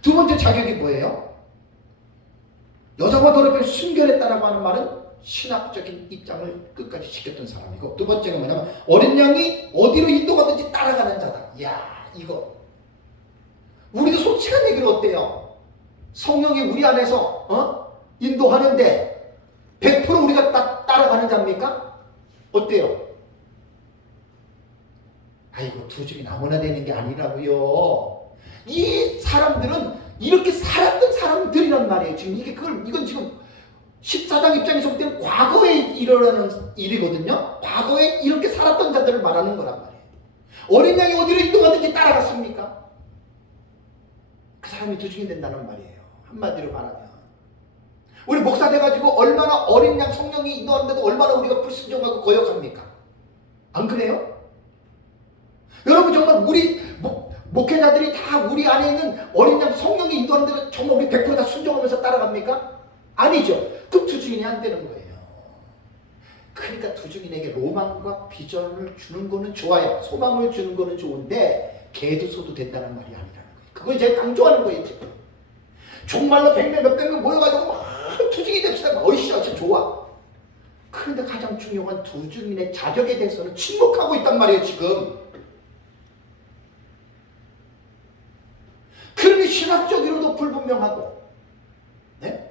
두 번째 자격이 뭐예요? 여자와 더럽힌 순결했다라고 하는 말은 신학적인 입장을 끝까지 지켰던 사람이고, 두 번째가 뭐냐면 어린 양이 어디로 인도가든지 따라가는 자다. 이야, 이거 우리도 솔직한 얘기를 어때요? 성령이 우리 안에서 인도하는데 100% 우리가 따라가는 자입니까? 어때요? 아이고, 두 증인 아무나 되는 게 아니라고요. 이 사람들은 이렇게 살았던 사람들이란 말이에요. 지금 이건 지금 14장 입장에서 볼 때는 과거에 일어나는 일이거든요. 과거에 이렇게 살았던 자들을 말하는 거란 말이에요. 어린 양이 어디로 인도하든지 따라갔습니까? 그 사람이 두 증인 된다는 말이에요. 한마디로 말하면. 우리 목사 돼가지고 얼마나 어린 양 성령이 인도하는데도 얼마나 우리가 불순종하고 거역합니까? 안 그래요? 여러분, 정말 우리 목회자들이 다 우리 안에 있는 어린 양 성령이 인도하는 대로 정말 우리 100% 다 순종하면서 따라갑니까? 아니죠. 그럼 두 증인이 안 되는 거예요. 그러니까 두 증인에게 로망과 비전을 주는 거는 좋아요. 소망을 주는 거는 좋은데 개도 소도 된다는 말이 아니라는 거예요. 그걸 제가 강조하는 거예요, 지금. 정말로 100명 몇백 명 모여가지고 막 두 증인이 됩시다. 어이씨, 좋아. 그런데 가장 중요한 두 증인의 자격에 대해서는 침묵하고 있단 말이에요, 지금. 그러니 신학적으로도 불분명하고, 네?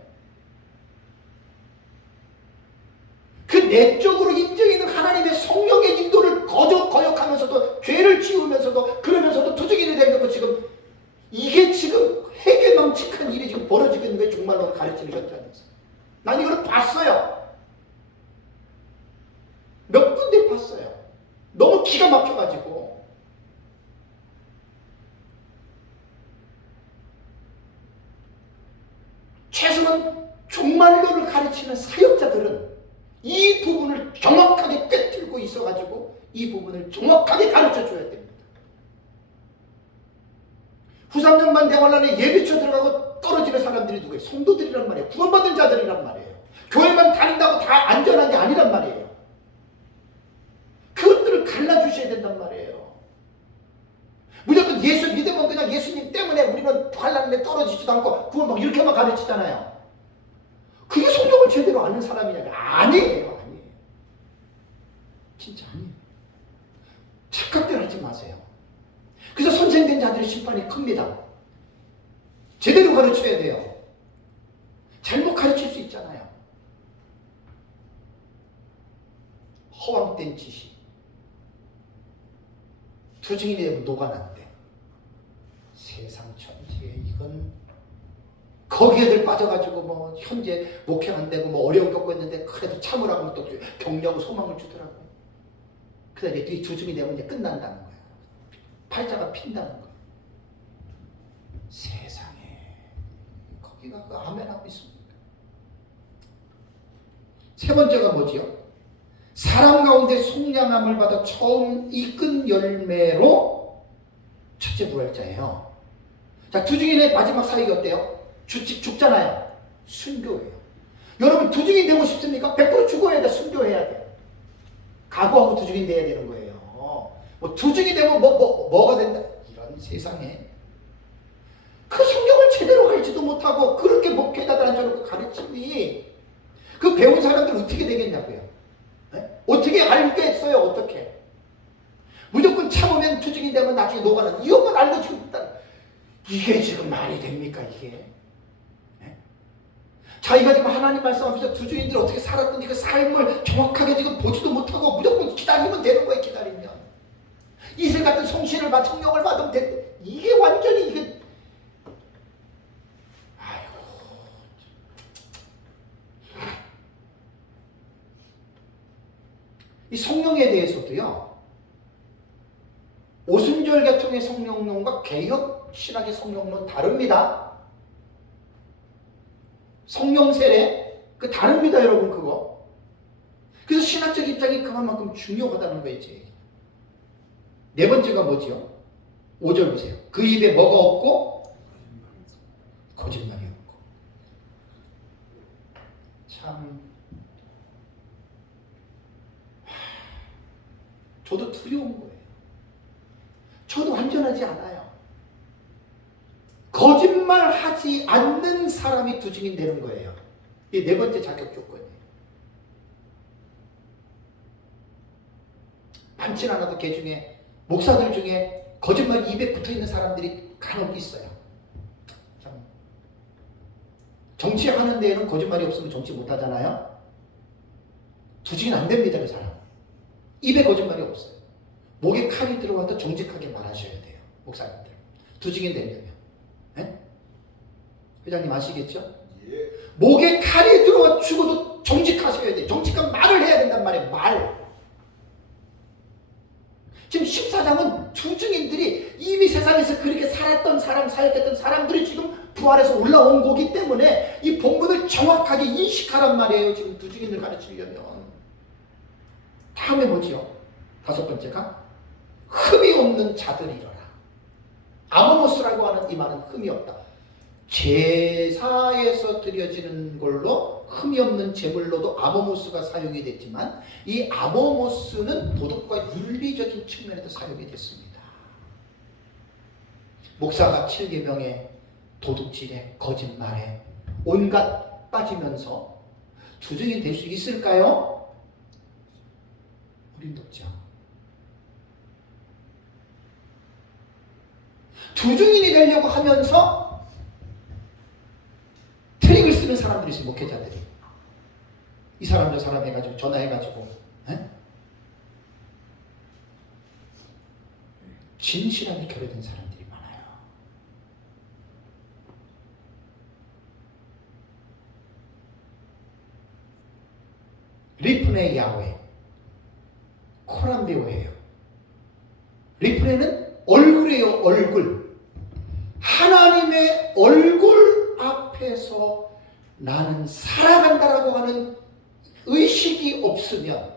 그 내적으로 인정해 있는 하나님의 성령의 인도를 거역하면서도 죄를 지우면서도 그러면서도 두 증인이 되는 거 지금 이게 지금 해괴망측한 일이 지금 벌어지고 있는 거예요. 정말로 가르치는 현장에서. 난 이걸 봤어요. 몇 군데 봤어요. 너무 기가 막혀가지고. 최소한 종말론을 가르치는 사역자들은 이 부분을 정확하게 꿰뚫고 있어가지고 이 부분을 정확하게 가르쳐줘야 됩니다. 후삼년반 대관란에 예배처 들어가고 떨어지는 사람들이 누구예요? 성도들이란 말이에요. 구원받은 자들이란 말이에요. 교회만 다닌다고 다 안전한 게 아니란 말이에요. 그것들을 갈라주셔야 된단 말이에요. 무조건 예수 믿으면 그냥 예수님 때문에 우리는 환란에 떨어지지도 않고 구원 막 이렇게만 가르치잖아요. 그게 성경을 제대로 아는 사람이냐? 아니에요. 진짜 아니에요. 착각들 하지 마세요. 그래서 선생된 자들의 심판이 큽니다. 제대로 가르쳐야 돼요. 잘못 가르칠 수 있잖아요. 허황된 지식. 두 증인이 되면 녹아난대. 세상 천지에 이건 거기에들 빠져가지고 뭐 현재 목회 안 되고 뭐 어려움 겪고 있는데 그래도 참으라고 또 격려하고 소망을 주더라고요. 그래서 이제 두 증인이 되면 이제 끝난다는 거예요. 팔자가 핀다는 거예요. 세상에 거기가 그 아멘하고 있습니까? 세 번째가 뭐지요? 사람 가운데 속량함을 받아 처음 익은 열매로 첫 첫째 부활자예요. 자, 두 증인의 마지막 사역이 어때요? 죽잖아요. 순교예요. 여러분 두 증인 되고 싶습니까? 100% 죽어야 돼. 순교해야 돼. 각오하고 두 증인 돼야 되는 거예요. 뭐 두 증인 되면 뭐가 된다. 이런 세상에 그 성경을 제대로 알지도 못하고 그렇게 목회자들 앉아놓고 가르치니 그 배운 사람들 어떻게 되겠냐고요. 네? 어떻게 알겠어요? 어떻게? 무조건 참으면 두 증인 되면 나중에 녹아는 이것만 알고 지금 있다. 이게 지금 말이 됩니까 이게? 네? 자기가 지금 하나님 말씀하면서 두 증인들 어떻게 살았던지 그 삶을 정확하게 지금 보지도 못하고 무조건 기다리면 되는 거예요. 기다리면 이슬 같은 성신을 받 성령을 받으면 돼. 이게 완전히 이게 이 성령에 대해서도요. 오순절 계통의 성령론과 개혁 신학의 성령론 다릅니다. 성령 세례 그 다릅니다, 여러분 그거. 그래서 신학적 입장이 그만큼 중요하다는 거예요. 네 번째가 뭐지요? 5절 보세요. 그 입에 뭐가 없고 거짓말이 없고. 참 저도 두려운 거예요. 저도 완전하지 않아요. 거짓말하지 않는 사람이 두 증인 되는 거예요. 이게 네 번째 자격 조건이에요. 많진 않아도 개 중에 목사들 중에 거짓말이 입에 붙어있는 사람들이 간혹 있어요. 참. 정치하는 데에는 거짓말이 없으면 정치 못하잖아요. 두 증인 안 됩니다. 그 사람. 입에 거짓말이 없어요. 목에 칼이 들어와도 정직하게 말하셔야 돼요. 목사님들. 두 증인 되려면. 네? 회장님 아시겠죠? 예. 목에 칼이 들어와 죽어도 정직하셔야 돼요. 정직한 말을 해야 된단 말이에요. 말. 지금 14장은 두 증인들이 이미 세상에서 그렇게 살았던 사람, 사역했던 사람들이 지금 부활해서 올라온 거기 때문에 이 본문을 정확하게 인식하란 말이에요. 지금 두 증인을 가르치려면. 다음에 뭐지요? 다섯 번째가 흠이 없는 자들이러라. 아모모스라고 하는 이 말은 흠이 없다. 제사에서 드려지는 걸로 흠이 없는 제물로도 아모모스가 사용이 됐지만 이 아모모스는 도덕과 윤리적인 측면에도 사용이 됐습니다. 목사가 7계명에 도둑질에 거짓말에 온갖 빠지면서 두 증인 될 수 있을까요? 우린 없죠. 두 증인이 되려고 하면서 트릭을 쓰는 사람들이 있어요. 목회자들이. 이 사람 저 사람 해가지고 전화해가지고 에? 진실하게 결여된 사람들이 많아요. 리프네 야훼 코란데오예요. 리프네는 얼굴이에요. 얼굴. 하나님의 얼굴 앞에서 나는 살아간다라고 하는 의식이 없으면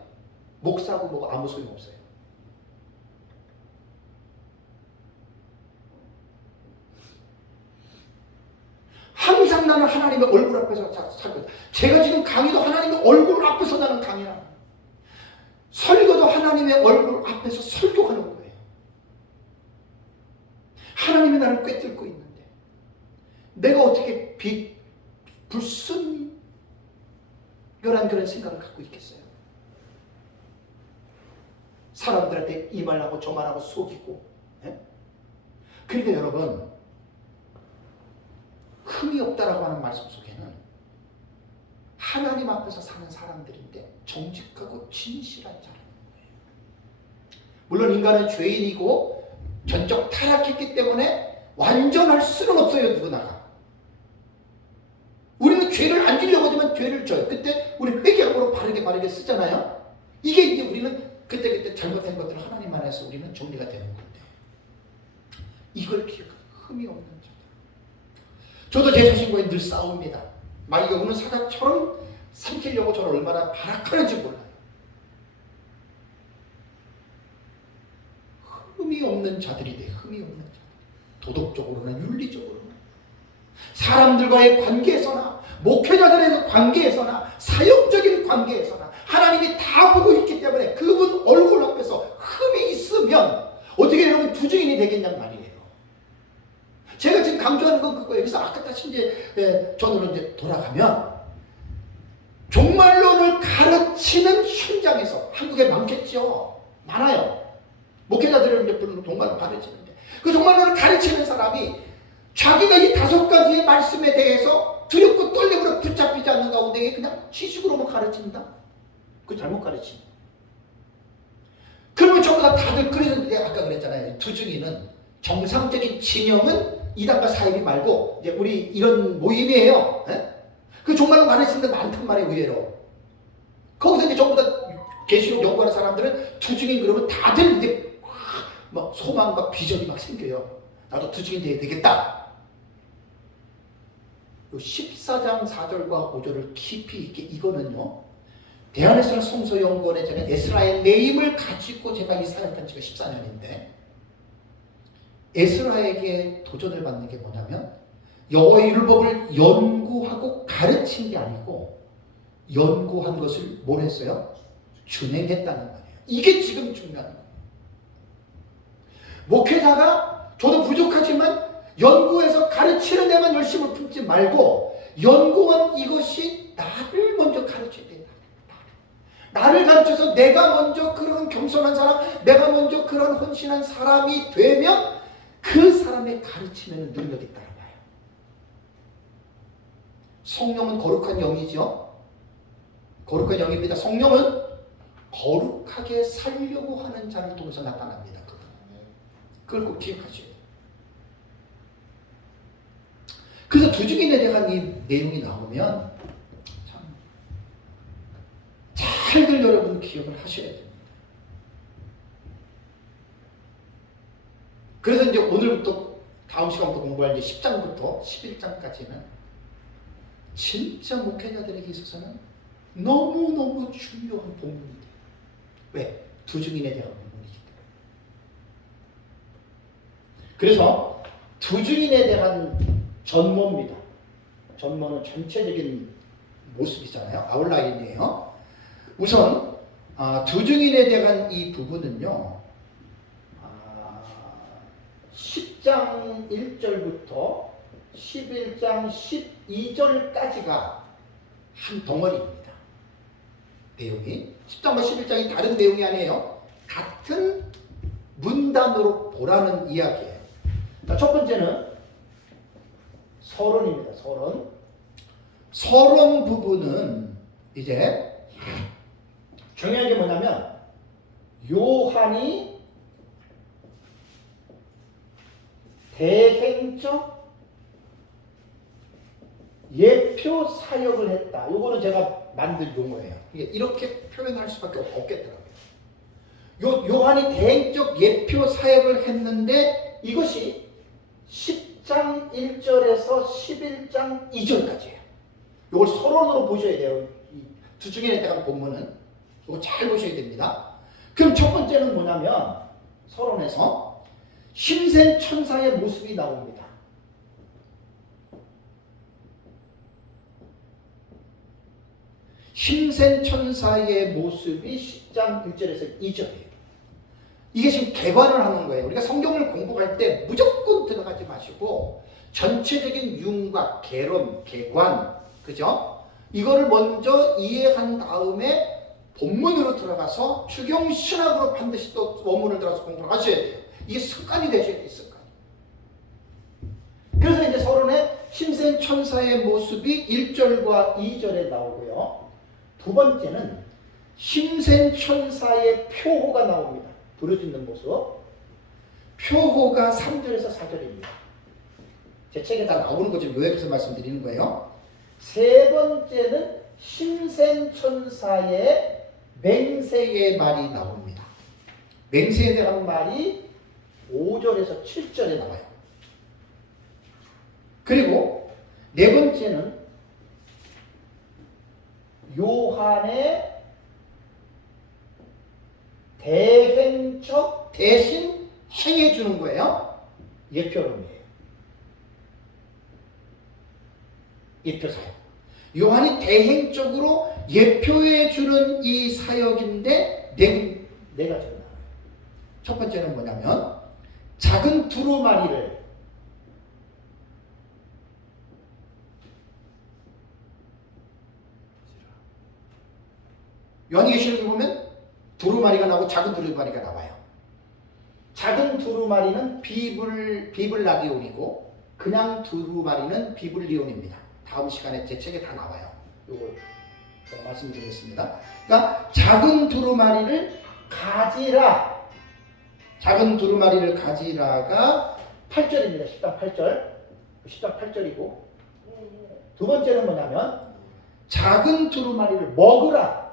목사고 뭐고 아무 소용 없어요. 항상 나는 하나님의 얼굴 앞에서 살고, 제가 지금 강의도 하나님의 얼굴 앞에서 나는 강의하는, 설교도 하나님의 얼굴 앞에서 설교하는 거예요. 하나님이 나를 꿰뚫고 있는데 내가 어떻게 불순결한 그런 생각을 갖고 있겠어요? 사람들한테 이 말하고 저 말하고 속이고. 예? 그러니까 여러분, 흠이 없다라고 하는 말씀 속에는 하나님 앞에서 사는 사람들인데 정직하고 진실한 자라는 거예요. 물론 인간은 죄인이고 전적 타락했기 때문에 완전할 수는 없어요. 누구나가. 우리는 죄를 안 지려고 하지만 죄를 져요. 그때 우리 회개함으로 바르게 쓰잖아요. 이게 이제 우리는 그때 잘못된 것들을 하나님 안에서 우리는 정리가 되는 건데, 이걸 기억하고 흠이 없는 자다. 저도 제 자신과의 늘 싸웁니다. 마귀가 우는 사자처럼 삼키려고 저를 얼마나 발악하는지 몰라요. 흠이 없는 자들이 돼. 흠이 없는 자들. 도덕적으로나 윤리적으로나 사람들과의 관계에서나 목회자들의 관계에서나 사역적인 관계에서나 하나님이 다 보고 있기 때문에 그분 얼굴 앞에서 흠이 있으면 어떻게 여러분 두 증인이 되겠냔 말이에요. 제가 지금 강조하는 건 그거예요. 그래서 아까 다시 이제 전으로 이제 돌아가면 종말론을 가르치는 현장에서 한국에 많겠죠. 많아요. 목회자들은 이제 물론 종말론 가르치는데 그 종말론을 가르치는 사람이 자기가 이 5가지의 말씀에 대해서 두렵고 떨림으로 붙잡히지 않는 가운데 그냥 지식으로만 가르친다? 그 잘못 가르친다. 그러면 전부 다들 그래서 아까 그랬잖아요. 두 증인은 정상적인 진영은 이단과 사이비 말고 이제 우리 이런 모임이에요. 에? 그 종말론 가르치는 데 많단 말이에요. 의외로. 거기서 이제 전부 다 계시록 연구하는 사람들은 두 증인 그러면 다들 이제 막 소망과 비전이 막 생겨요. 나도 두 증인 돼야 되겠다. 14장 4절과 5절을 깊이 있게 이거는요. 대한에스라 성서연구원에 제가 에스라의 네임을 가지고 제가 이 사역한 지가 14년인데 에스라에게 도전을 받는 게 뭐냐면 여호와의 율법을 연구하고 가르친 게 아니고 연구한 것을 뭘 했어요? 준행했다는 말이에요. 이게 지금 중요한 거예요. 목회자가 저도 부족하지만 연구해서 가르치는 데만 열심을 품지 말고 연구한 이것이 나를 먼저 가르쳐야 돼. 나를 가르쳐서 내가 먼저 그런 겸손한 사람, 내가 먼저 그런 헌신한 사람이 되면 그 사람의 가르치는 능력이 있다는 거예요. 성령은 거룩한 영이죠. 거룩한 영입니다. 성령은 거룩하게 살려고 하는 자를 통해서 나타납니다. 그걸 꼭 기억하셔야 돼요. 그래서 두 증인에 대한 이 내용이 나오면 참 잘들 여러분 기억을 하셔야 됩니다. 그래서 이제 오늘부터 다음 시간부터 공부할 이제 10장부터 11장까지는 진짜 목회자들에게 있어서는 너무너무 중요한 본문이 돼요. 왜? 두 증인에 대한 본문이기 때문에. 그래서 두 증인에 대한 전모입니다. 전모는 전체적인 모습이잖아요. 아웃라인이에요. 우선 두 증인에 대한 이 부분은요. 10장 1절부터 11장 12절까지가 한 덩어리입니다. 내용이 10장과 11장이 다른 내용이 아니에요. 같은 문단으로 보라는 이야기예요. 첫 번째는 서론입니다. 서론 부분은 이제 중요한 게 뭐냐면 요한이 대행적 예표 사역을 했다. 이거는 제가 만든 용어예요. 이렇게 표현할 수밖에 없겠더라고요. 요한이 대행적 예표 사역을 했는데 이것이 10장 1절에서 11장 2절까지예요. 이걸 서론으로 보셔야 돼요. 두 증인에 대한 본문은 이거 잘 보셔야 됩니다. 그럼 첫 번째는 뭐냐면 서론에서 힘센 천사의 모습이 나옵니다. 힘센 천사의 모습이 10장 1절에서 2절이에요. 이게 지금 개관을 하는 거예요. 우리가 성경을 공부할 때 무조건 들어가지 마시고 전체적인 융과 개론, 개관, 그죠? 이거를 먼저 이해한 다음에 본문으로 들어가서 추경 신학으로 반드시 또 원문을 들어가서 공부를 하셔야 돼요. 이게 습관이 되셔야 돼요. 습관. 그래서 이제 서론에 힘센 천사의 모습이 1절과 2절에 나오고요. 두 번째는 힘센 천사의 표호가 나옵니다. 부르짖는 모습. 표호가 3절에서 4절입니다. 제 책에 다 나오는 거 좀 요약해서 말씀드리는 거예요. 세 번째는 힘센 천사의 맹세의 말이 나옵니다. 맹세에 대한 말이 5절에서 7절에 나와요. 그리고 네 번째는 요한의 대행적 대신 행해 주는 거예요. 예표론이에요. 예표 사역. 요한이 대행적으로 예표해 주는 이 사역인데 네 가지가 나와요. 첫 번째는 뭐냐면 작은 두루마리를 요한계시록에 보면 두루마리가 나오고 작은 두루마리가 나와요. 작은 두루마리는 비블라디온이고 그냥 두루마리는 비블리온입니다. 다음 시간에 제 책에 다 나와요. 요거 말씀드리겠습니다. 그러니까 작은 두루마리를 가지라. 작은 두루마리를 가지라가 8절입니다. 10장 8절. 10장 8절이고 두 번째는 뭐냐면 작은 두루마리를 먹으라.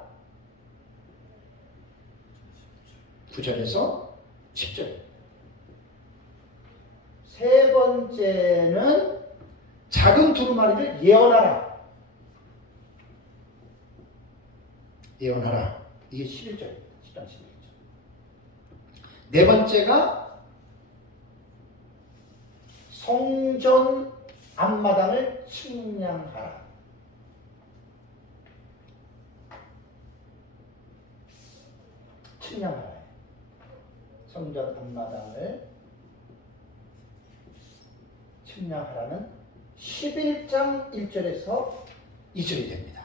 9절에서 10절. 세 번째는 작은 두루마리를 예언하라. 예언하라. 이게 11절입니다. 10장 11절. 네 번째가 성전 앞마당을 측량하라. 측량하라. 성전 앞마당을 측량하라는 11장 1절에서 2절이 됩니다.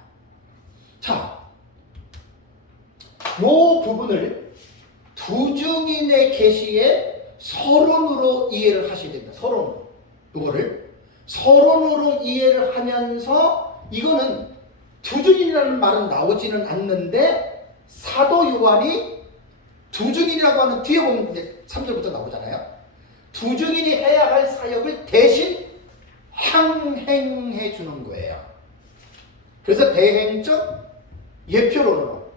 자, 이 부분을 두 증인의 계시의 서론으로 이해를 하셔야 됩니다. 서론. 이거를 서론으로 이해를 하면서 이거는 두 증인이라는 말은 나오지는 않는데 사도 요한이 두 증인이라고 하는 뒤에 보면 이제 3절부터 나오잖아요. 두 증인이 해야 할 사역을 대신 향행해 주는 거예요. 그래서 대행적 예표론으로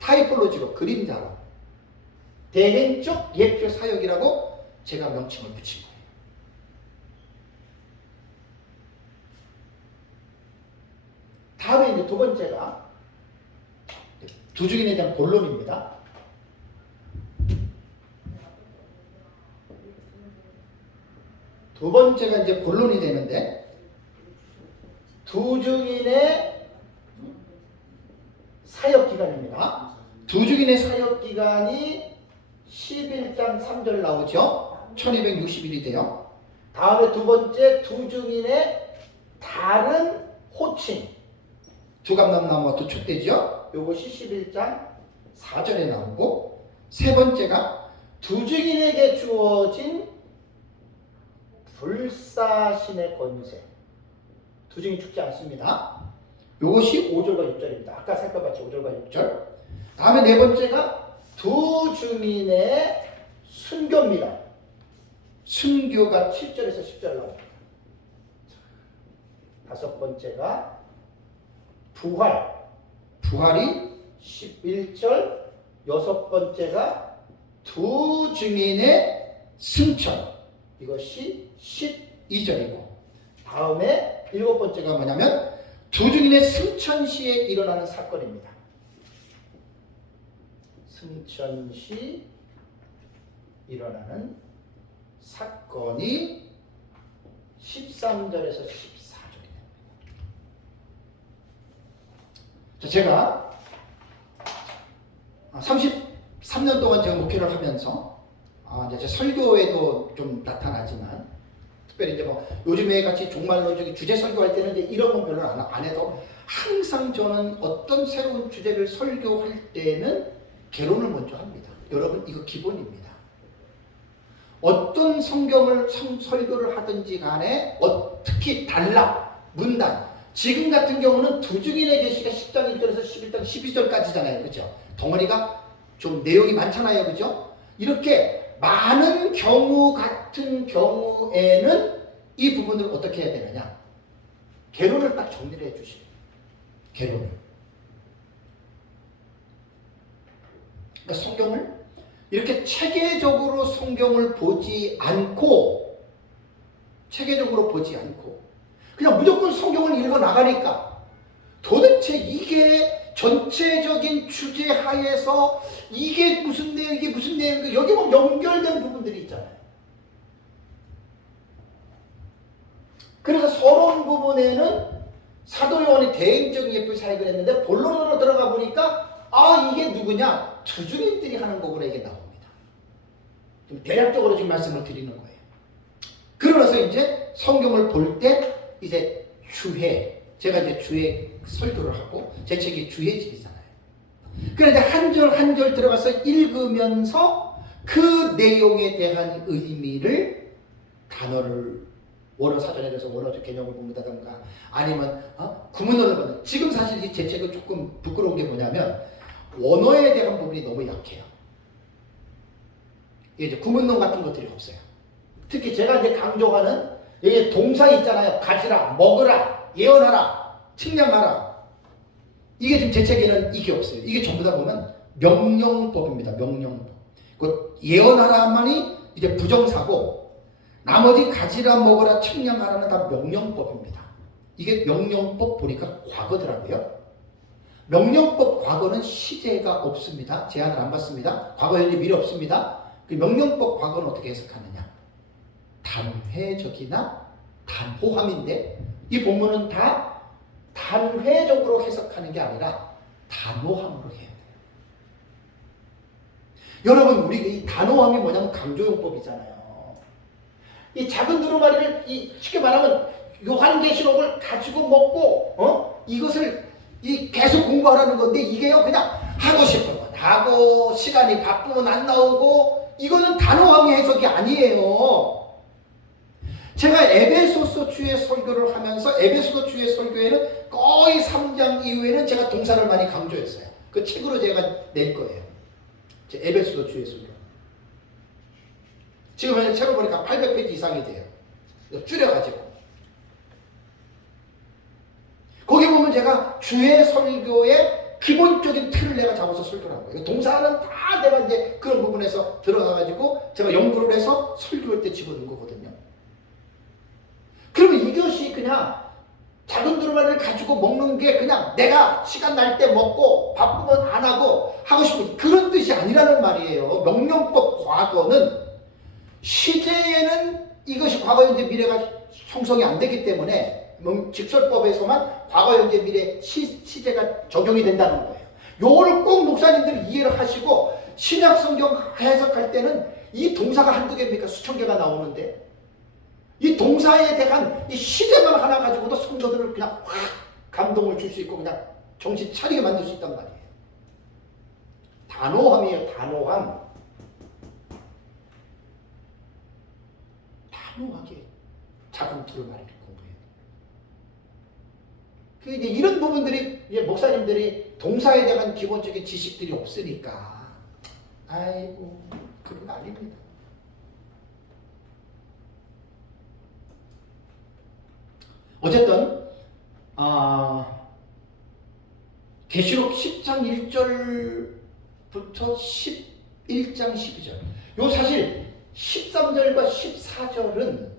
타이폴로지로 그림자로 대행적 예표 사역이라고 제가 명칭을 붙인 거예요. 다음에 이제 두 번째가 두 증인에 대한 본론입니다. 두 번째가 이제 본론이 되는데 두 증인의 사역 기간입니다. 두 증인의 사역 기간이 11장 3절 나오죠. 1260일이 돼요. 다음에 두 번째 두 증인의 다른 호칭 두감람나무와 두 촛대죠. 요것이 11장 4절에 나오고 세 번째가 두 증인에게 주어진 불사신의 권세. 두 증인 죽지 않습니다. 요것이 5절과 6절입니다. 아까 살펴봤죠. 5절과 6절. 다음에 네 번째가 두 증인의 순교입니다. 순교가 7절에서 10절 나옵니다. 다섯 번째가 부활. 부활이 11절. 여섯 번째가 두 증인의 승천. 이것이 12절이고 다음에 일곱 번째가 뭐냐면 두 증인의 승천 시에 일어나는 사건입니다. 승천 시 일어나는 사건이 13절에서 14절입니다. 자, 제가 33년 동안 제가 목회를 하면서 이제 설교에도 좀 나타나지만 특별히 이제 뭐 요즘에 같이 종말론적인 주제 설교할 때는 이제 이런 건 별로 안 해도 항상 저는 어떤 새로운 주제를 설교할 때는 개론을 먼저 합니다. 여러분 이거 기본입니다. 어떤 성경을 설교를 하든지 간에 특히 단락, 문단 지금 같은 경우는 두 증인의 계시가 10장 1절에서 11장 12절까지잖아요. 그렇죠? 덩어리가 좀 내용이 많잖아요. 그렇죠? 이렇게 많은 경우 같은 경우에는 이 부분을 어떻게 해야 되느냐? 개론을 딱 정리를 해 주시죠. 개론을. 그러니까 성경을 이렇게 체계적으로 성경을 보지 않고 그냥 무조건 성경을 읽어 나가니까 도대체 이게 전체적인 주제 하에서 이게 무슨 내용, 여기 보면 연결된 부분들이 있잖아요. 그래서 서론 부분에는 사도 요한이 대행적인 예풀 사역을 했는데 본론으로 들어가 보니까 이게 누구냐? 두중인들이 하는 거구나 이게 나옵니다. 좀 대략적으로 지금 말씀을 드리는 거예요. 그러면서 이제 성경을 볼 때 이제 주해, 제가 이제 주해 설교를 하고 제 책이 주해집이잖아요. 그런데 한 절 한 절 들어가서 읽으면서 그 내용에 대한 의미를 단어를 원어 사전에 대해서 원어적 개념을 본다든가 아니면 구문론을 본다. 지금 사실 이 제 책은 조금 부끄러운 게 뭐냐면 원어에 대한 부분이 너무 약해요. 이제 구문론 같은 것들이 없어요. 특히 제가 이제 강조하는 여기 동사 있잖아요. 가지라, 먹으라, 예언하라, 측량하라. 이게 지금 제 책에는 이게 없어요. 이게 전부 다 보면 명령법입니다. 명령법. 그 예언하라만이 이제 부정사고 나머지 가지라, 먹으라, 측량하라는 다 명령법입니다. 이게 명령법 보니까 과거더라고요. 명령법 과거는 시제가 없습니다. 제한을 안 받습니다. 과거, 현재, 미래 없습니다. 그 명령법 과거는 어떻게 해석하느냐? 단회적이나 단호함인데 이 본문은 다 단회적으로 해석하는 게 아니라 단호함으로 해야 돼요. 여러분 우리 이 단호함이 뭐냐면 강조용법이잖아요. 이 작은 두루마리를 쉽게 말하면 요한계시록을 가지고 먹고 이것을 계속 공부하라는 건데 이게요 그냥 하고 싶으면 하고 시간이 바쁘면 안 나오고 이거는 단호함의 해석이 아니에요. 제가 에베소서 주의 설교를 하면서 에베소서 주의 설교에는 거의 3장 이후에는 제가 동사를 많이 강조했어요. 그 책으로 제가 낼 거예요. 에베소서 주의 설교. 지금 현재 책을 보니까 800페이지 이상이 돼요. 줄여가지고. 거기 보면 제가 주의 설교의 기본적인 틀을 내가 잡아서 설교를 한 거예요. 동사는 다 내가 이제 그런 부분에서 들어가가지고 제가 연구를 해서 설교할 때 집어넣은 거거든요. 그러면 이것이 그냥 작은 두루마리를 가지고 먹는 게 그냥 내가 시간 날 때 먹고 바쁘면 안 하고 하고 싶은 그런 뜻이 아니라는 말이에요. 명령법 과거는 시제에는 이것이 과거, 현재, 미래가 형성이 안 되기 때문에 직설법에서만 과거, 현재, 미래 시제가 적용이 된다는 거예요. 요걸 꼭 목사님들이 이해를 하시고 신약 성경 해석할 때는 이 동사가 한두 개입니까? 수천 개가 나오는데 이 동사에 대한 이 시제만 하나 가지고도 성도들을 그냥 확 감동을 줄 수 있고 그냥 정신 차리게 만들 수 있단 말이에요. 단호함이에요. 단호함. 단호하게 작은 두루마리를 공부해요. 그 이제 이런 부분들이 이제 목사님들이 동사에 대한 기본적인 지식들이 없으니까 아이고 그런 거 아닙니다. 어쨌든 계시록 10장 1절부터 11장 12절 요 사실 13절과 14절은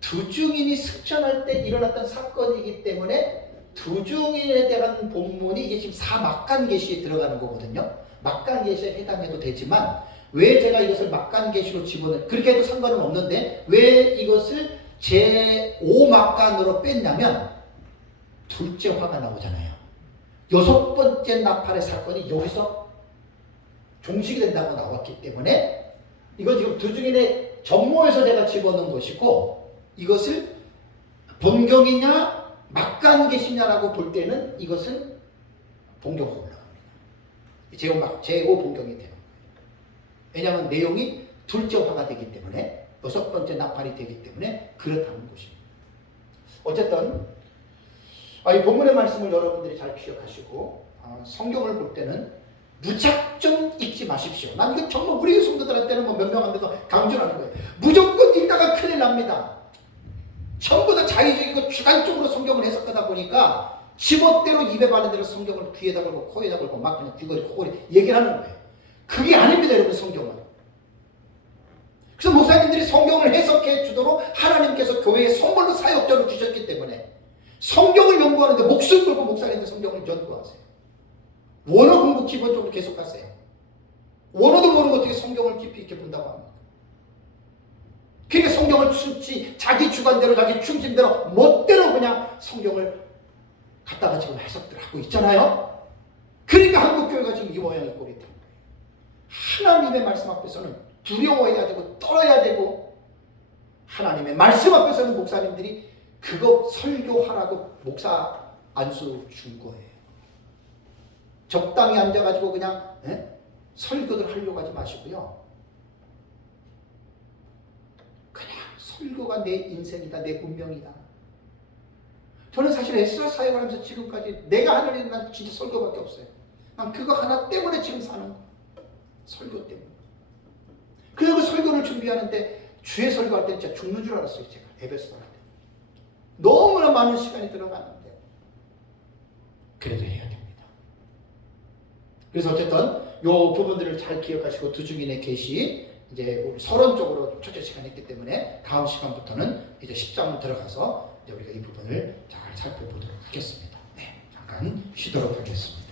두 증인이 승천할 때 일어났던 사건이기 때문에 두 증인에 대한 본문이 이게 지금 사막간계시에 들어가는 거거든요. 막간계시에 해당해도 되지만 왜 제가 이것을 막간계시로 집어넣는 그렇게 해도 상관은 없는데 왜 이것을 제5막간으로 뺐냐면 둘째 화가 나오잖아요. 여섯 번째 나팔의 사건이 여기서 종식이 된다고 나왔기 때문에 이건 지금 두 증인의 전모에서 내가 집어넣은 것이고 이것을 본경이냐 막간계시냐라고 볼 때는 이것은 본경으로 올라갑니다. 제5 본경이 되는 거예요. 왜냐하면 내용이 둘째 화가 되기 때문에 여섯 번째 나팔이 되기 때문에 그렇다는 것입니다. 어쨌든 이 본문의 말씀을 여러분들이 잘 기억하시고 성경을 볼 때는 무작정 읽지 마십시오. 난 이거 정말 우리 성도들한테는 몇 명 안 돼서 강조하는 거예요. 무조건 읽다가 큰일 납니다. 전부 다 자의적이고 주관적으로 성경을 해석하다 보니까 지멋대로 입에 바른 대로 성경을 귀에다 걸고 코에다 걸고 막 그냥 귀걸이 코걸이 얘기를 하는 거예요. 그게 아닙니다, 여러분. 성경은. 그래서 목사님들이 성경을 해석해 주도록 하나님께서 교회에 선물로 사역자로 주셨기 때문에 성경을 연구하는데 목숨 걸고 목사님들 성경을 연구하세요. 원어 공부 기본적으로 계속하세요. 원어도 모르고 어떻게 성경을 깊이 있게 본다고 합니까? 그러니까 성경을 순지 자기 주관대로 자기 충심대로 멋대로 그냥 성경을 갖다가 지금 해석들 하고 있잖아요. 그러니까 한국교회가 지금 이 모양이 꼴이 된 거예요. 하나님의 말씀 앞에서는 두려워해야 되고 떨어야 되고, 하나님의 말씀 앞에서는 목사님들이 그거 설교하라고 목사 안수 준 거예요. 적당히 앉아가지고 그냥 설교들 하려고 하지 마시고요. 그냥 설교가 내 인생이다, 내 운명이다. 저는 사실 에스라 사역을 하면서 지금까지 내가 하는 일은 난 진짜 설교밖에 없어요. 난 그거 하나 때문에 지금 사는 거예요. 설교 때문에. 그리고 설교를 준비하는데 주의 설교할 때 진짜 죽는 줄 알았어요. 제가 에베소 할 때. 너무나 많은 시간이 들어갔는데 그래도 해야 됩니다. 그래서 어쨌든 요 부분들을 잘 기억하시고 두 증인의 계시, 이제 우리 서론 쪽으로 첫째 시간이 있기 때문에 다음 시간부터는 이제 10장 들어가서 이제 우리가 이 부분을 잘 살펴보도록 하겠습니다. 네, 잠깐 쉬도록 하겠습니다.